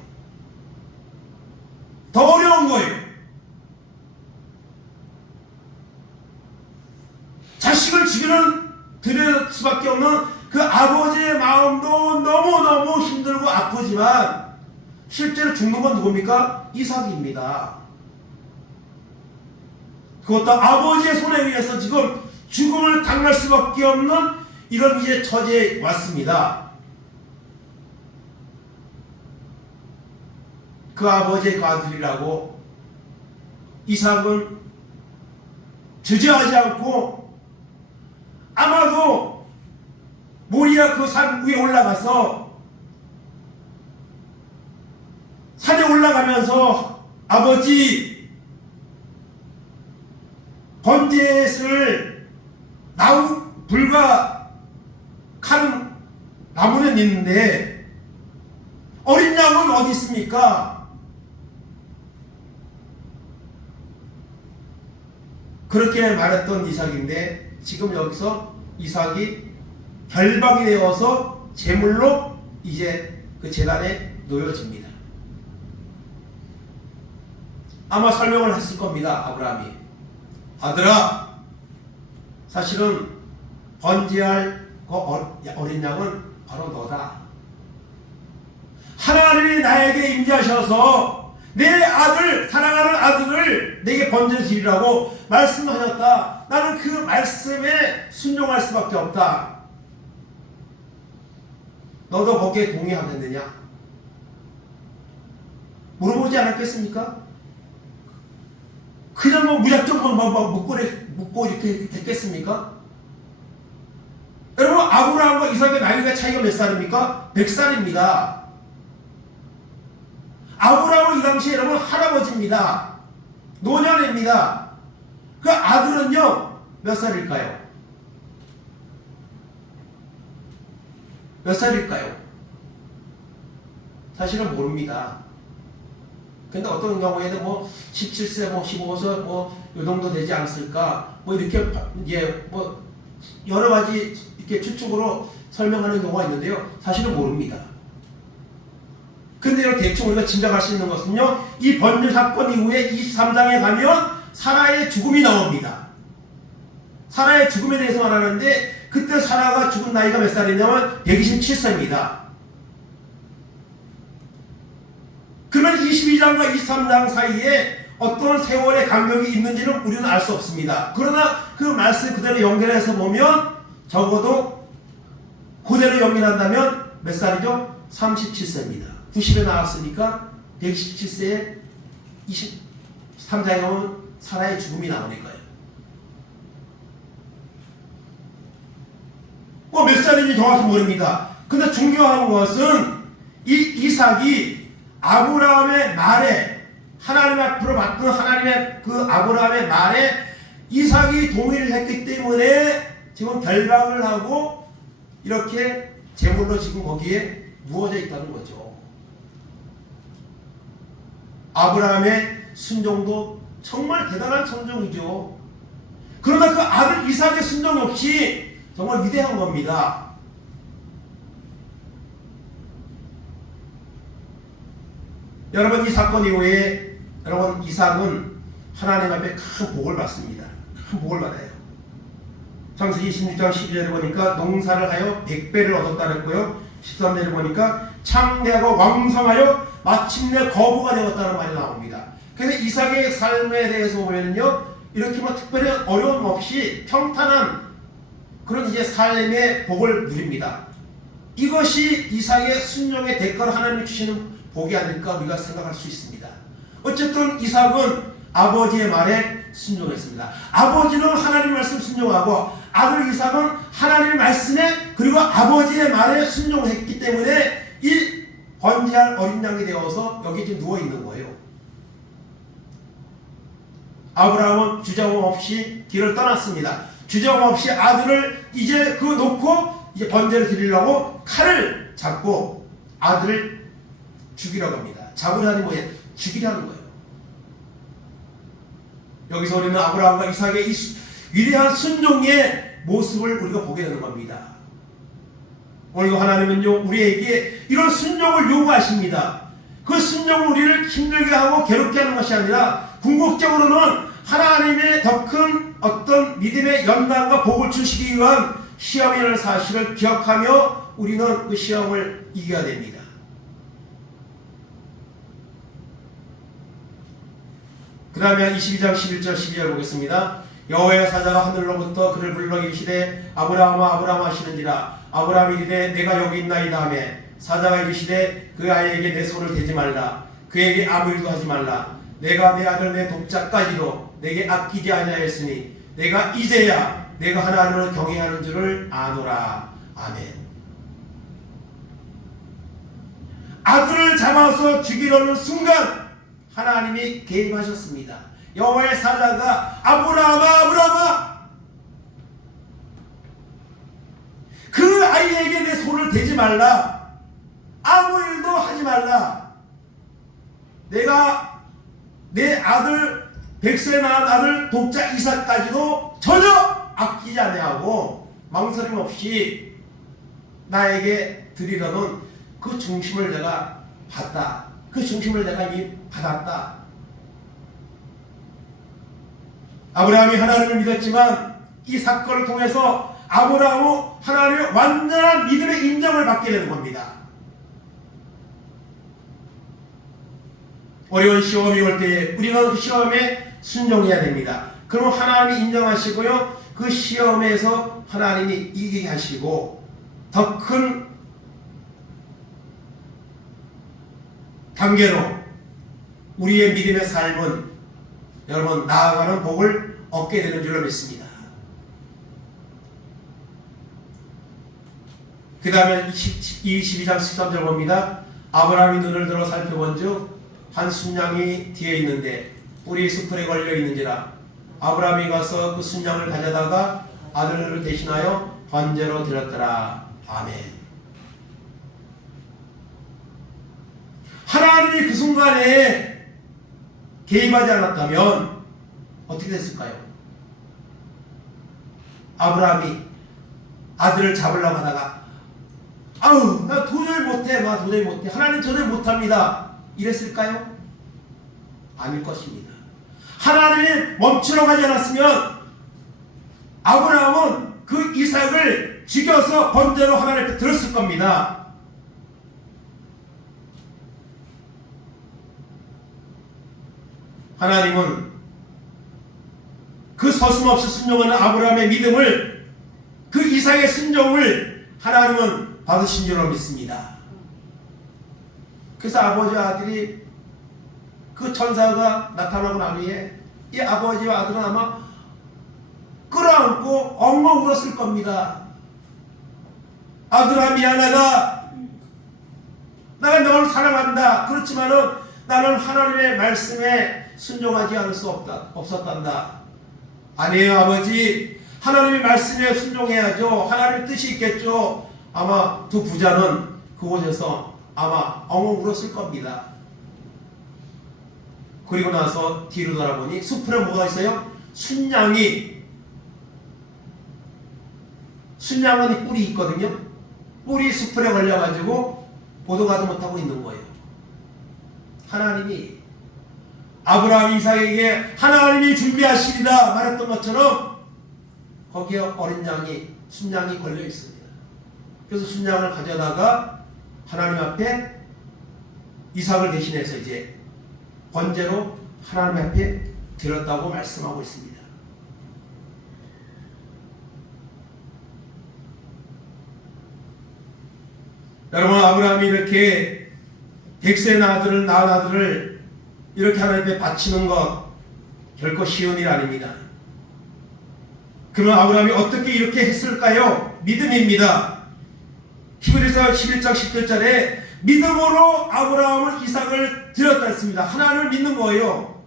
더 어려운 거예요. 자식을 드릴 수밖에 없는 그 아버지의 마음도 너무너무 힘들고 아프지만 실제로 죽는 건 누굽니까? 이삭입니다. 그것도 아버지의 손에 의해서 지금 죽음을 당할 수밖에 없는 이런 이제 처지에 왔습니다. 그 아버지의 그 아들이라고 이삭은 주저하지 않고 아마도 모리아 그 산 위에 올라가서 산에 올라가면서 아버지 번제를 불과 칼은 나무는 있는데 어린 양은 어디 있습니까? 그렇게 말했던 이삭인데 지금 여기서 이삭이 결박이 되어서 제물로 이제 그 제단에 놓여집니다. 아마 설명을 했을 겁니다. 아브라함이, 아들아, 사실은 번제할 그 어린 양은 바로 너다. 하나님이 나에게 임재하셔서 내 아들, 사랑하는 아들을 내게 번제를 드리라고 말씀하셨다. 나는 그 말씀에 순종할 수밖에 없다. 너도 거기에 동의하겠느냐? 물어보지 않았겠습니까? 그냥 뭐 무작정 묻고 이렇게 됐겠습니까? 여러분, 아브라함과 이삭의 나이가 차이가 몇 살입니까? 100살입니다. 아브라함은 이 당시에 여러분 할아버지입니다. 노년입니다. 그 아들은요 몇 살일까요? 몇 살일까요? 사실은 모릅니다. 근데 어떤 경우에는 뭐 17세, 뭐 15세, 뭐 요 정도 되지 않았을까? 뭐 이렇게 이제 뭐 여러 가지 이렇게 추측으로 설명하는 경우가 있는데요. 사실은 모릅니다. 근데요, 대충 우리가 짐작할 수 있는 것은요, 이 번제 사건 이후에 23장에 가면 사라의 죽음이 나옵니다. 사라의 죽음에 대해서 말하는데 그때 사라가 죽은 나이가 몇 살이냐면 127세입니다. 그러면 22장과 23장 사이에 어떤 세월의 간격이 있는지는 우리는 알 수 없습니다. 그러나 그 말씀 그대로 연결해서 보면 적어도 그대로 연결한다면 몇 살이죠? 37세입니다. 90에 나왔으니까 117세에 23장에 오면 사라의 죽음이 나오니까요. 몇 살인지 정확히 모릅니다. 근데 중요한 것은 이 이삭이 아브라함의 말에, 하나님 앞으로 받던 하나님의 그 아브라함의 말에 이삭이 동의를 했기 때문에 지금 결박을 하고 이렇게 제물로 지금 거기에 누워져 있다는 거죠. 아브라함의 순종도 정말 대단한 순종이죠. 그러나 그 아들 이삭의 순종 역시 정말 위대한 겁니다. 여러분, 이 사건 이후에 여러분 이삭은 하나님 앞에 큰 복을 받습니다. 큰 복을 받아요. 창세기 26장 12절에 보니까 농사를 하여 100배를 얻었다 그랬고요. 13절에 보니까 창대하고 왕성하여 마침내 거부가 되었다는 말이 나옵니다. 그래서 이삭의 삶에 대해서 보면요, 이렇게 뭐 특별히 어려움 없이 평탄한 그런 이제 삶의 복을 누립니다. 이것이 이삭의 순종의 대가로 하나님이 주시는 복이 아닐까 우리가 생각할 수 있습니다. 어쨌든 이삭은 아버지의 말에 순종했습니다. 아버지는 하나님 말씀 순종하고 아들 이삭은 하나님 말씀에 그리고 아버지의 말에 순종했기 때문에 이 번제할 어린 양이 되어서 여기 지금 누워 있는 거예요. 아브라함은 주저함 없이 길을 떠났습니다. 주저함 없이 아들을 이제 그 놓고 이제 번제를 드리려고 칼을 잡고 아들을 죽이라고 합니다. 잡으라는 뭐예요? 죽이라는 거예요. 여기서 우리는 아브라함과 이삭의 이 위대한 순종의 모습을 우리가 보게 되는 겁니다. 오늘도 하나님은요, 우리에게 이런 순종을 요구하십니다. 그 순종은 우리를 힘들게 하고 괴롭게 하는 것이 아니라 궁극적으로는 하나님의 더 큰 어떤 믿음의 연단과 복을 주시기 위한 시험이라는 사실을 기억하며 우리는 그 시험을 이겨야 됩니다. 그 다음에 22장 11절 12절 보겠습니다. 여호와의 사자가 하늘로부터 그를 불러 이르시되 아브라함아 아브라함 하시는지라. 아브라함이 이르되 내가 여기 있나이다 하며 사자가 이르시되 그 아이에게 내 손을 대지 말라. 그에게 아무 일도 하지 말라. 내가 내 아들 내 독자까지도 내게 아끼지 아니하였으니 내가 이제야 내가 하나님을 경외하는 줄을 아노라. 아멘. 아들을 잡아서 죽이려는 순간 하나님이 개입하셨습니다. 여호와의 사자가 아브라함아 아브라함아, 그 아이에게 내 손을 대지 말라. 아무 일도 하지 말라. 내가 내 아들 백세 낳은 아들 독자 이삭까지도 전혀 아끼지 아니하고 망설임 없이 나에게 드리려는 그 중심을 내가 봤다. 그 중심을 내가 이미 받았다. 아브라함이 하나님을 믿었지만 이 사건을 통해서 아브라함은 하나님의 완전한 믿음의 인정을 받게 되는 겁니다. 어려운 시험이 올 때 우리는 그 시험에 순종해야 됩니다. 그럼 하나님이 인정하시고요, 그 시험에서 하나님이 이기게 하시고 더 큰 단계로 우리의 믿음의 삶은 여러분 나아가는 복을 얻게 되는 줄로 믿습니다. 그 다음에 22장 13절 봅니다. 아브라함이 눈을 들어 살펴본즉 한 순양이 뒤에 있는데 뿔이 수풀에 걸려 있는지라. 아브라함이 가서 그 순양을 가져다가 아들을 대신하여 번제로 드렸더라. 아멘. 하나님이 그 순간에 개입하지 않았다면 어떻게 됐을까요? 아브라함이 아들을 잡으려고 하다가 아우 나 도저히 못해, 나 도저히 못해, 하나님 도저히 못합니다, 이랬을까요? 아닐 것입니다. 하나님이 멈추라고 하지 않았으면 아브라함은 그 이삭을 죽여서 번제로 하나님 앞에 드렸을 겁니다. 하나님은 그 서슴없이 순종하는 아브라함의 믿음을, 그 이삭의 순종을 하나님은 받으신 줄로 믿습니다. 그래서 아버지와 아들이 그 천사가 나타나고 난 후에 이 아버지와 아들은 아마 끌어안고 엉엉 울었을 겁니다. 아들아 미안하다, 내가 너를 사랑한다, 그렇지만은 나는 하나님의 말씀에 순종하지 않을 수 없었단다. 아니에요 아버지, 하나님의 말씀에 순종해야죠. 하나님의 뜻이 있겠죠. 아마 두 부자는 그곳에서 아마 엉엉 울었을 겁니다. 그리고 나서 뒤로 돌아보니 숲에 뭐가 있어요? 순양은 이 뿔이 있거든요. 뿔이 숲에 걸려가지고 보도 가도 못하고 있는 거예요. 하나님이 아브라함 이삭에게 하나님이 준비하시리라 말했던 것처럼 거기에 어린 양이, 순양이 걸려 있습니다. 그래서 순양을 가져다가 하나님 앞에 이삭을 대신해서 이제 번제로 하나님 앞에 드렸다고 말씀하고 있습니다. 여러분, 아브라함이 이렇게 백세 낳은 아들을 이렇게 하나님 앞에 바치는 것 결코 쉬운 일 아닙니다. 그러면 아브라함이 어떻게 이렇게 했을까요? 믿음입니다. 히브리서 11장 10절에 믿음으로 아브라함은 이삭을 드렸다 했습니다. 하나님을 믿는 거예요.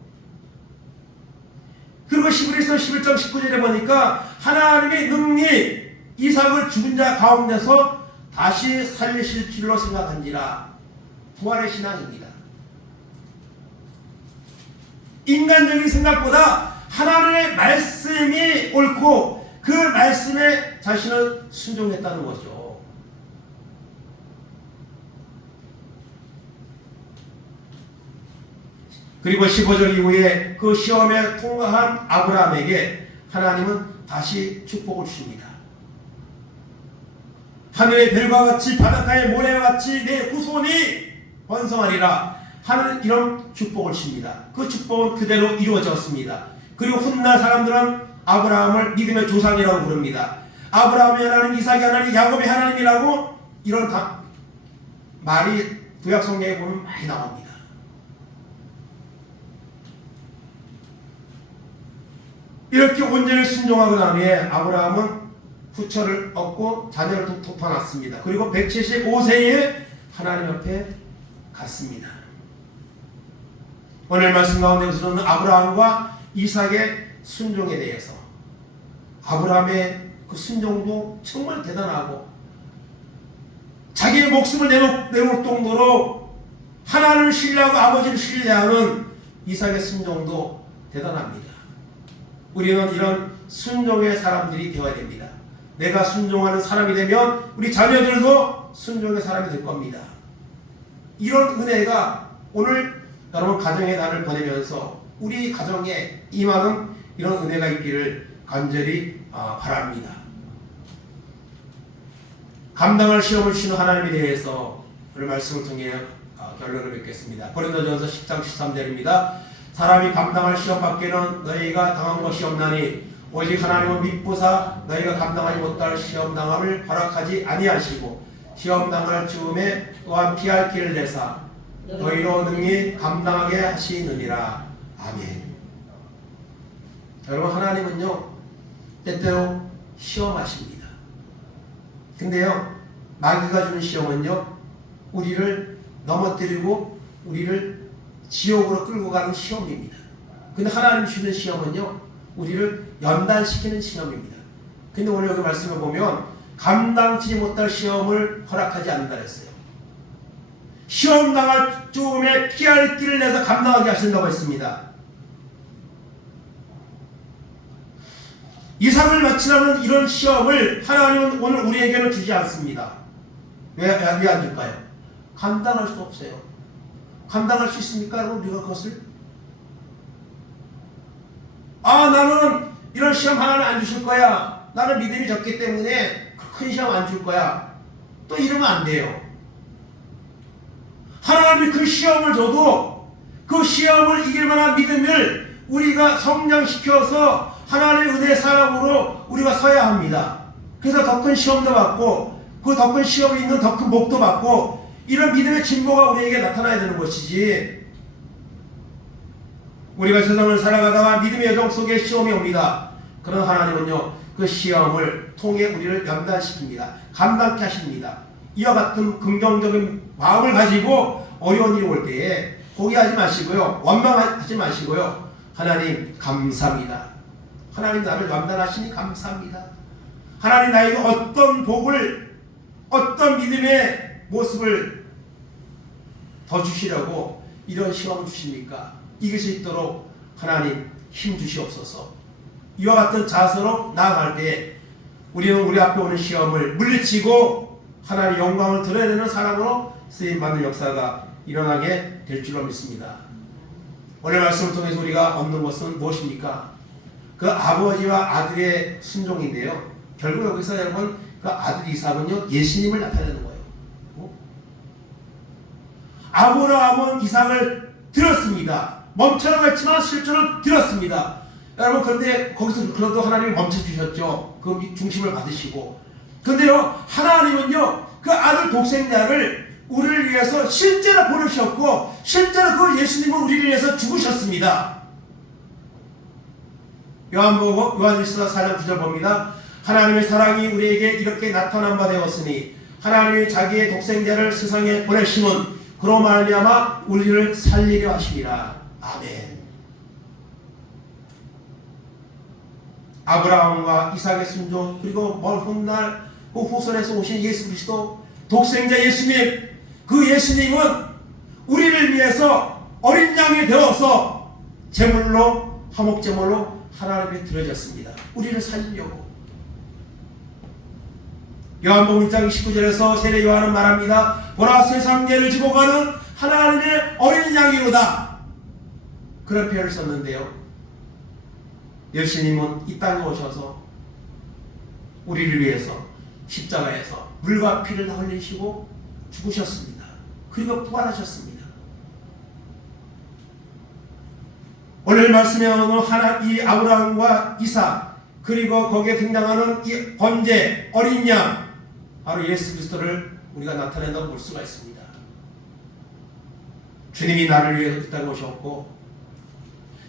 그리고 히브리서 11장 19절에 보니까 하나님의 능히 이삭을 죽은 자 가운데서 다시 살리실 줄로 생각한지라. 부활의 신앙입니다. 인간적인 생각보다 하나님의 말씀이 옳고 그 말씀에 자신을 순종했다는 거죠. 그리고 15절 이후에 그 시험에 통과한 아브라함에게 하나님은 다시 축복을 주십니다. 하늘의 별과 같이 바닷가의 모래와 같이 내 후손이 번성하리라 하는 이런 축복을 주십니다. 그 축복은 그대로 이루어졌습니다. 그리고 훗날 사람들은 아브라함을 믿음의 조상이라고 부릅니다. 아브라함의 하나님, 이삭의 하나님, 야곱의 하나님이라고 이런 말이 구약 성경에 보면 많이 나옵니다. 이렇게 온전히 순종하고 난 후에 아브라함은 후처를 얻고 자녀를 돋아났습니다. 그리고 175세에 하나님 앞에 갔습니다. 오늘 말씀 가운데서는 아브라함과 이삭의 순종에 대해서, 아브라함의 그 순종도 정말 대단하고 자기의 목숨을 내놓을 정도로 하나님을 신뢰하고 아버지를 신뢰하는 이삭의 순종도 대단합니다. 우리는 이런 순종의 사람들이 되어야 됩니다. 내가 순종하는 사람이 되면 우리 자녀들도 순종의 사람이 될 겁니다. 이런 은혜가 오늘 여러분 가정의 날을 보내면서 우리 가정에 임하는 이런 은혜가 있기를 간절히 바랍니다. 감당할 시험을 주시는 하나님에 대해서 오늘 말씀을 통해 결론을 맺겠습니다. 고린도전서 10장 13절입니다. 사람이 감당할 시험 밖에는 너희가 당한 것이 없나니 오직 하나님은 미쁘사 너희가 감당하지 못할 시험 당함을 허락하지 아니하시고 시험 당할 즈음에 또한 피할 길을 내사 너희로 능히 감당하게 하시느니라. 아멘. 여러분, 하나님은요 때때로 시험하십니다. 근데요 마귀가 주는 시험은요 우리를 넘어뜨리고 우리를 지옥으로 끌고 가는 시험입니다. 근데 하나님이 주는 시험은요 우리를 연단시키는 시험입니다. 근데 오늘 여기 말씀을 보면 감당치 못할 시험을 허락하지 않는다 했어요. 시험 당할 즈음에 피할 길을 내서 감당하게 하신다고 했습니다. 이상을 마치라는 이런 시험을 하나님은 오늘 우리에게는 주지 않습니다. 왜 안 줄까요? 감당할 수 없어요. 감당할 수 있습니까? 여러분, 우리가 그것을? 나는 이런 시험 하나는 안 주실 거야. 나는 믿음이 적기 때문에 큰 시험 안 줄 거야. 또 이러면 안 돼요. 하나님이 그 시험을 줘도 그 시험을 이길 만한 믿음을 우리가 성장시켜서 하나님의 은혜의 사람으로 우리가 서야 합니다. 그래서 더 큰 시험도 받고 그 더 큰 시험이 있는 더 큰 복도 받고 이런 믿음의 진보가 우리에게 나타나야 되는 것이지, 우리가 세상을 살아가다가 믿음의 여정 속에 시험이 옵니다. 그런 하나님은요 그 시험을 통해 우리를 연단시킵니다. 감당케 하십니다. 이와 같은 긍정적인 마음을 가지고 어려운 일이 올 때에 포기하지 마시고요, 원망하지 마시고요, 하나님 감사합니다. 하나님 나를 연단하시니 감사합니다. 하나님 나에게 어떤 복을, 어떤 믿음의 모습을 더 주시려고 이런 시험을 주십니까? 이길 수 있도록 하나님 힘 주시옵소서. 이와 같은 자세로 나아갈 때 우리는 우리 앞에 오는 시험을 물리치고 하나님의 영광을 드러내는 사람으로 쓰임받는 역사가 일어나게 될 줄로 믿습니다. 오늘 말씀을 통해서 우리가 얻는 것은 무엇입니까? 그 아버지와 아들의 순종인데요, 결국 여기서 여러분 그 아들 이삭은요 예수님을 나타내는 거예요. 아브라함은 이삭을 들었습니다. 멈춰라고 했지만 실제로 들었습니다. 여러분, 그런데 거기서 그래도 하나님이 멈춰주셨죠. 그 중심을 받으시고. 그런데요 하나님은요 그 아들 독생자를 우리를 위해서 실제로 보내셨고 실제로 그 예수님은 우리를 위해서 죽으셨습니다. 요한일서 4장 9절 봅니다. 하나님의 사랑이 우리에게 이렇게 나타난 바 되었으니 하나님이 자기의 독생자를 세상에 보내심은 그로 말미암아 우리를 살리려 하심이라. 아멘. 아브라함과 이삭의 순종, 그리고 먼 훗날 그 후손에서 오신 예수 그리스도 독생자 예수님, 그 예수님은 우리를 위해서 어린 양이 되어서 제물로, 화목제물로 하나님께 드려졌습니다. 우리를 살리려고. 요한복음 1장 29절에서 세례 요한은 말합니다. 보라, 세상 죄를 지고 가는 하나님의 어린 양이로다. 그런 표현을 썼는데요, 예수님은 이 땅에 오셔서 우리를 위해서 십자가에서 물과 피를 흘리시고 죽으셨습니다. 그리고 부활하셨습니다. 오늘 말씀에 나오는 이 아브라함과 이삭, 그리고 거기에 등장하는 이 번제 어린 양, 바로 예수 그리스도를 우리가 나타낸다고 볼 수가 있습니다. 주님이 나를 위해서 이 땅에 오셨고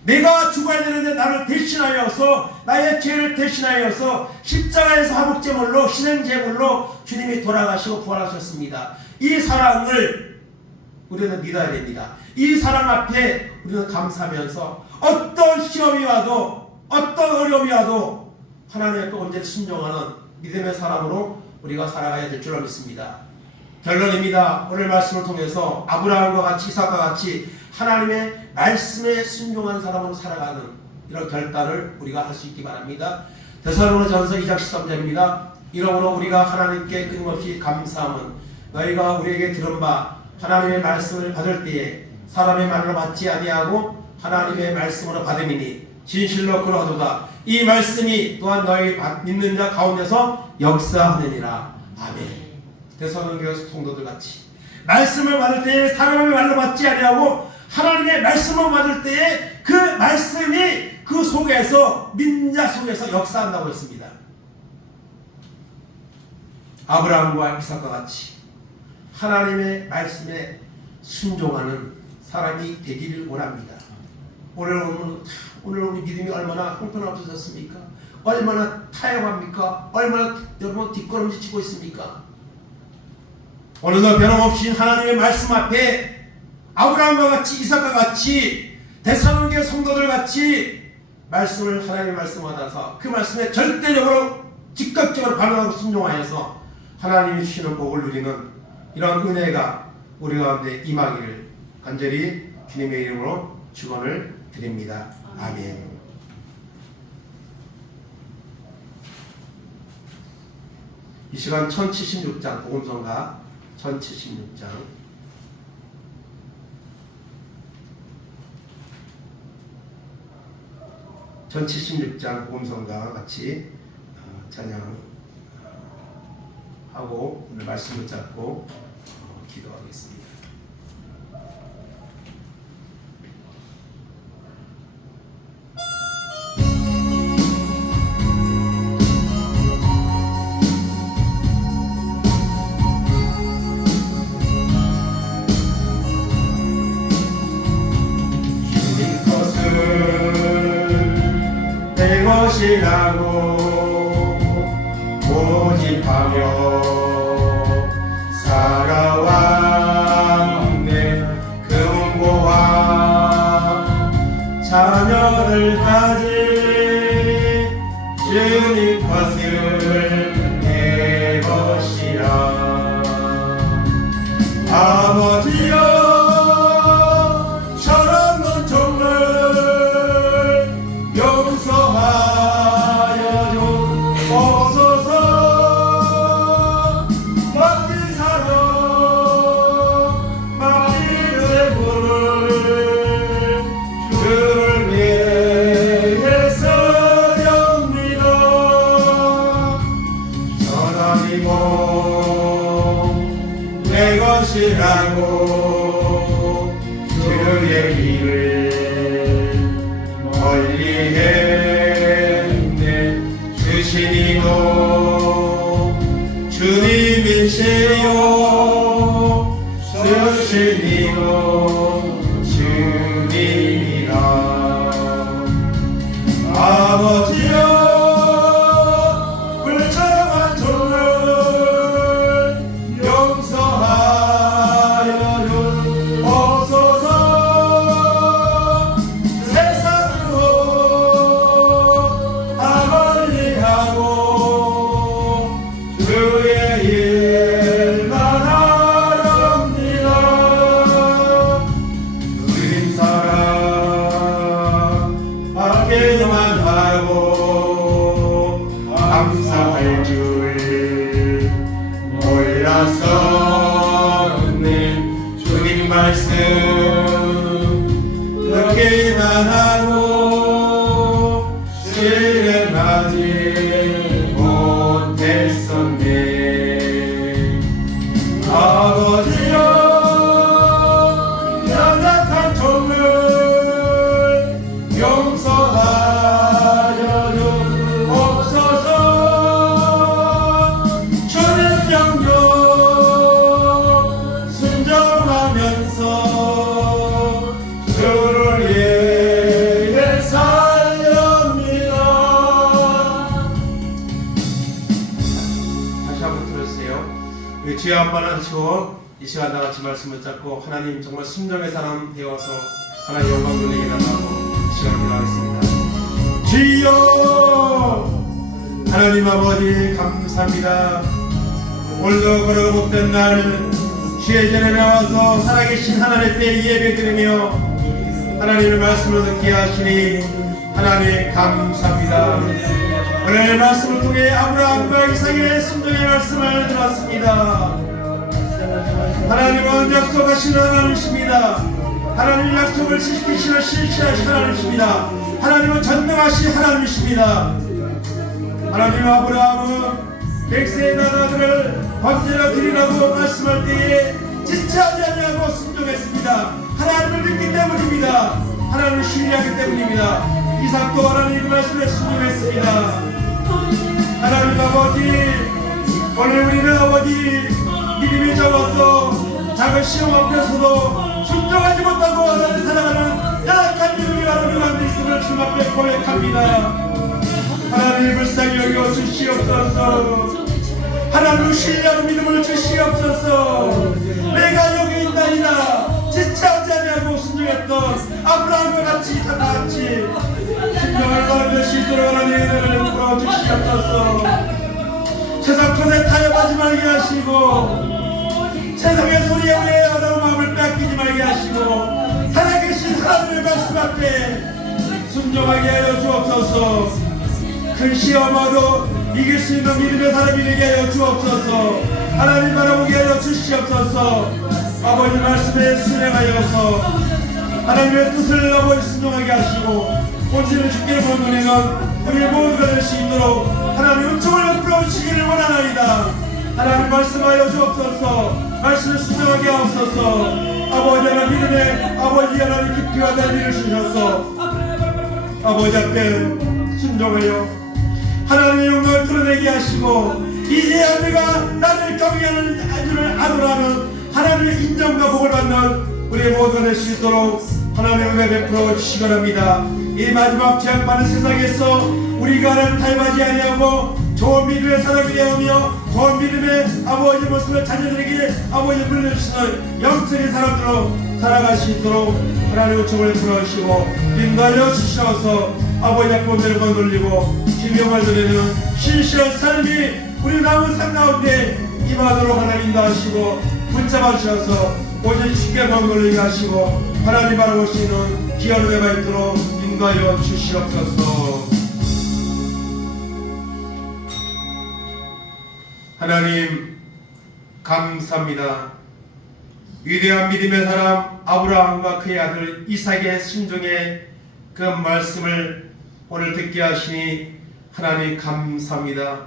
내가 죽어야 되는데 나를 대신하여서, 나의 죄를 대신하여서 십자가에서 화목제물로, 신행제물로 주님이 돌아가시고 부활하셨습니다. 이 사랑을 우리는 믿어야 됩니다. 이 사랑 앞에 우리는 감사하면서 어떤 시험이 와도, 어떤 어려움이 와도 하나님 앞에 언제나 순종하는 믿음의 사람으로 우리가 살아가야 될 줄로 믿습니다. 결론입니다. 오늘 말씀을 통해서 아브라함과 같이 이삭과 같이 하나님의 말씀에 순종한 사람으로 살아가는 이런 결단을 우리가 할 수 있기 바랍니다. 데살로니가전서 2장 13절입니다. 이러므로 우리가 하나님께 끊임없이 감사함은 너희가 우리에게 들은 바 하나님의 말씀을 받을 때에 사람의 말로 받지 아니하고 하나님의 말씀으로 받음이니 진실로 그러하도다. 이 말씀이 또한 너희 믿는 자 가운데서 역사하느니라. 아멘. 데살로니가 성도들 같이 말씀을 받을 때에 사람의 말로 받지 아니하고 하나님의 말씀을 받을 때에 그 말씀이 그 속에서 믿는 자 속에서 역사한다고 했습니다. 아브라함과 이삭과 같이 하나님의 말씀에 순종하는 사람이 되기를 원합니다. 오늘 우리 믿음이 얼마나 형편없어졌습니까? 얼마나 타협합니까? 얼마나 여러분 뒷걸음질 치고 있습니까? 오늘도 변함없이 하나님의 말씀 앞에 아브라함과 같이 이삭과 같이 데살로니가 성도들 같이 말씀을 하나님의 말씀 받아서 그 말씀에 절대적으로 즉각적으로 반응하고 순종하여서 하나님이 주시는 복을 누리는 이런 은혜가 우리 가운데 임하기를 간절히 주님의 이름으로 축원을 드립니다. 아멘. 이 시간 1076장 복음성가 1076장 1076장 복음성가 같이 찬양하고 오늘 말씀 붙잡고 기도하겠습니다. 것이라고 고집하며 살아왔네. 금고와 자녀를 가진 주님 것을 내 것이라. 아버지여 것이라고 주의 길을 멀리했네. 주시니도 주님이시요 주시니도 주님이라. 아버지여 듣기만 하고 실행하지 못했었네. 아버지여 연약한 종을 용서하여 주옵소서. 주님 명령 순종하면서 주여 한번 하시고 이 시간 다같이 말씀을 잡고 하나님 정말 순종의 사람 되어서 하나님 영광 돌리게 달라고 이 시간 기도하겠습니다. 주여 하나님 아버지 감사합니다. 오늘도 걸어 못된 날 주의 전에 나와서 살아계신 하나님께 예배드리며 하나님의 말씀을 듣게 하시니 하나님 감사합니다. 오늘 말씀을 통해 아브라함과 이삭의 순종의 말씀을 들었습니다. 하나님은 약속하시는 하나님이십니다. 하나님 약속을 지키시는 실시하신 하나님이십니다. 하나님은 전능하신 하나님이십니다. 하나님 아브라함은 백세의 나라들을 번제로 드리라고 말씀할 때에 지체하지 아니하고 순종했습니다. 하나님을 믿기 때문입니다. 하나님을 신뢰하기 때문입니다. 이삭도 하나님의 말씀에 순종했습니다. 하나님 아버지, 오늘 우리는 아버지 믿음이 적어서 작은 시험 앞에서도 순종하지 못하고 하나님 살아가는 연약한 믿음이 하나님 가운데 있음을 주님 앞에 고백합니다. 하나님 불쌍히 여겨 주시옵소서. 하나님을 신뢰하는 믿음을 주시옵소서. 내가 여기 있나이다 지체하지 아니하고 순종했던 아브라함과 같이 이삭과 같이 순종을 받을 수 있도록 하나님 은혜를 부어주시옵소서. 세상 것에 타협하지 말게 하시고 세상의 소리에 우리의 어려운 마음을 뺏기지 말게 하시고 살아계신 하나님의 말씀 앞에 순종하게 하여 주옵소서. 큰 시험으로 이길 수 있는 믿음의 사람이 되게 하여 주옵소서. 하나님 바라보게 하여 주시옵소서. 아버지 말씀에 순행하여서 하나님의 뜻을 아버지 순종하게 하시고 본질을 주께 보는 우리는 우리 모두가 될 수 있도록 하나님 은총을 베풀어 주시기를 원하나이다. 하나님 말씀하여 주옵소서. 말씀을 순종하게 하옵소서. 아버지 하나님 믿음의 아버지 하나님 깊이와 넓이를 주셔서 아버지 앞에 순종하여 하나님의 영광을 드러내게 하시고 이제야 내가 나를 경외하는 아들을 아노라는 하나님의 인정과 복을 받는 우리 모두가 될 수 있도록 하나님의 은혜 베풀어 주시기 바랍니다. 이 마지막 제약받는 세상에서 우리가 하나님 타협하지 아니하고 좋은 믿음의 사람이 되어며 좋은 믿음의 아버지 모습을 자녀들에게 아버지 불러주시는 영적인 사람들로 살아갈 수 있도록 하나님의 은총을 베풀어 주시고 인도하여 주셔서 아버지 앞에 은혜를 돌리고 기명을 드리는 신실한 삶이 우리 남은 삶 가운데 임하도록 하나님 인도하시고 붙잡아 주셔서 오직 쉽게 건걸리게 하시고 하나님 바라보시는 귀한 은혜가 있도록 인도하여 주시옵소서. 하나님 감사합니다. 위대한 믿음의 사람 아브라함과 그의 아들 이삭의 순종의 그 말씀을 오늘 듣게 하시니 하나님 감사합니다.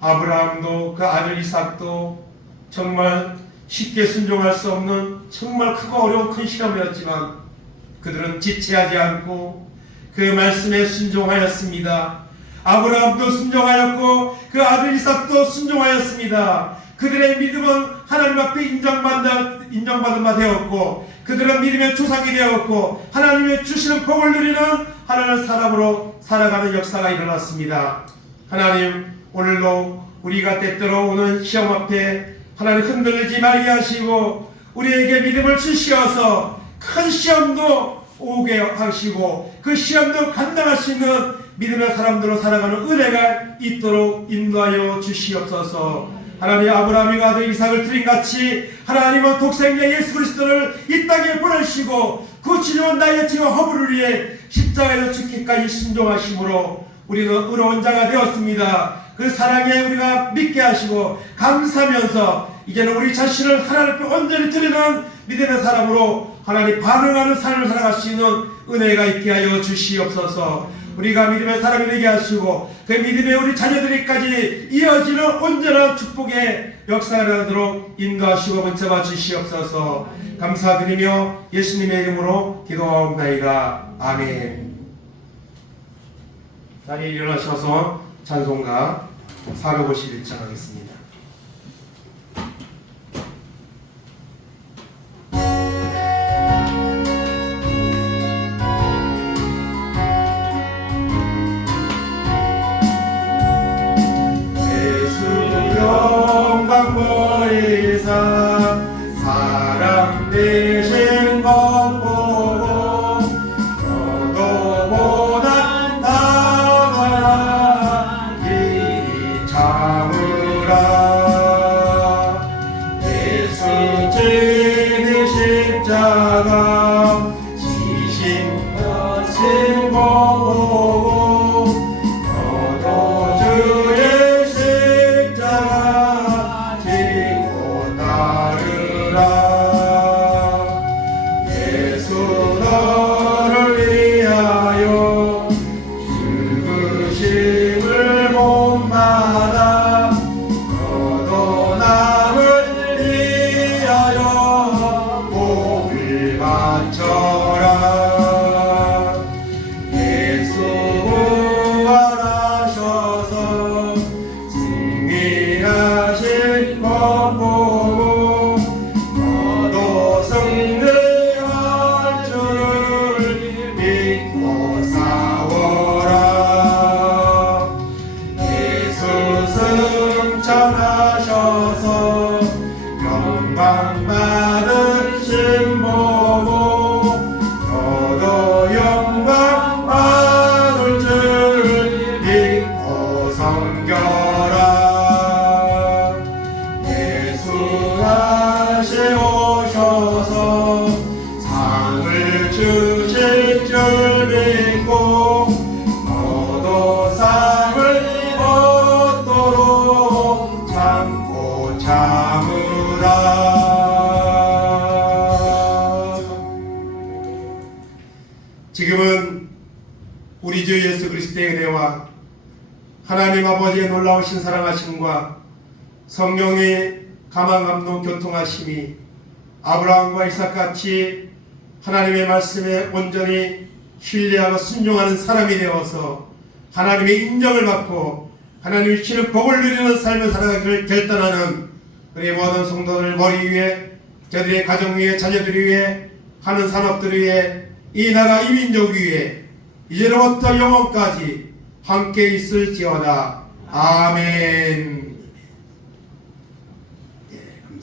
아브라함도 그 아들 이삭도 정말 쉽게 순종할 수 없는 정말 크고 어려운 큰 시험이었지만 그들은 지체하지 않고 그 말씀에 순종하였습니다. 아브라함도 순종하였고 그 아들 이삭도 순종하였습니다. 그들의 믿음은 하나님 앞에 인정받은 바 되었고 그들은 믿음의 조상이 되었고 하나님의 주시는 복을 누리는 하나님의 사람으로 살아가는 역사가 일어났습니다. 하나님 오늘도 우리가 때때로 오는 시험 앞에 하나님 흔들리지 말게 하시고 우리에게 믿음을 주시어서 큰 시험도 오게 하시고 그 시험도 감당할 수 있는 믿음의 사람들로 살아가는 은혜가 있도록 인도하여 주시옵소서. 하나님 아브라함이 아들 이삭을 드림같이 하나님은 독생자 예수 그리스도를 이 땅에 보내시고 그 지존 나의 죄와 허물을 위해 십자가에서 죽기까지 순종하심으로 우리는 의로운 자가 되었습니다. 그 사랑에 우리가 믿게 하시고 감사하면서 이제는 우리 자신을 하나님 앞에 온전히 드리는 믿음의 사람으로 하나님 반응하는 삶을 살아갈 수 있는 은혜가 있게 하여 주시옵소서. 우리가 믿음의 사람이 되게 하시고 그 믿음의 우리 자녀들이까지 이어지는 온전한 축복의 역사가 되도록 인도하시고 붙잡아 주시옵소서. 감사드리며 예수님의 이름으로 기도하옵나이다. 아멘. 자리에 일어나셔서 찬송가 451장 하겠습니다. 영광보이사 사랑 되신 것 보고 너도보다 나아가 길이 참으라. 십자가 지신 보고 너도 주의 십자가 지고 따르라. 예수 너를 위하여 죽으심을 본받아 너도 남을 위하여 복을 바쳐라. 예수 부활하셔서 승리하실 것 보고 너도 승리할 줄을 믿고 싸워라. 예수 승천하셔서 영광 받으신 보고 너도 영광 받을 줄 믿고 섬겨라. 예수 다시 오셔서 상을 주실 줄 믿고 너도 상을 얻도록 참고 참으라. 지금은 우리 주 예수 그리스도의 은혜와 하나님 아버지의 놀라우신 사랑하심과 성령의 감화 감동 교통하심이 아브라함과 이삭같이 하나님의 말씀에 온전히 신뢰하고 순종하는 사람이 되어서 하나님의 인정을 받고 하나님이 주시는 복을 누리는 삶을 살아가기를 결단하는 우리 모든 성도들 머리 위에 저들의 가정 위에 자녀들 위에 하는 산업들 위에 이 나라 이 민족 위에 이제로부터 영원까지 함께 있을지어다. 아멘.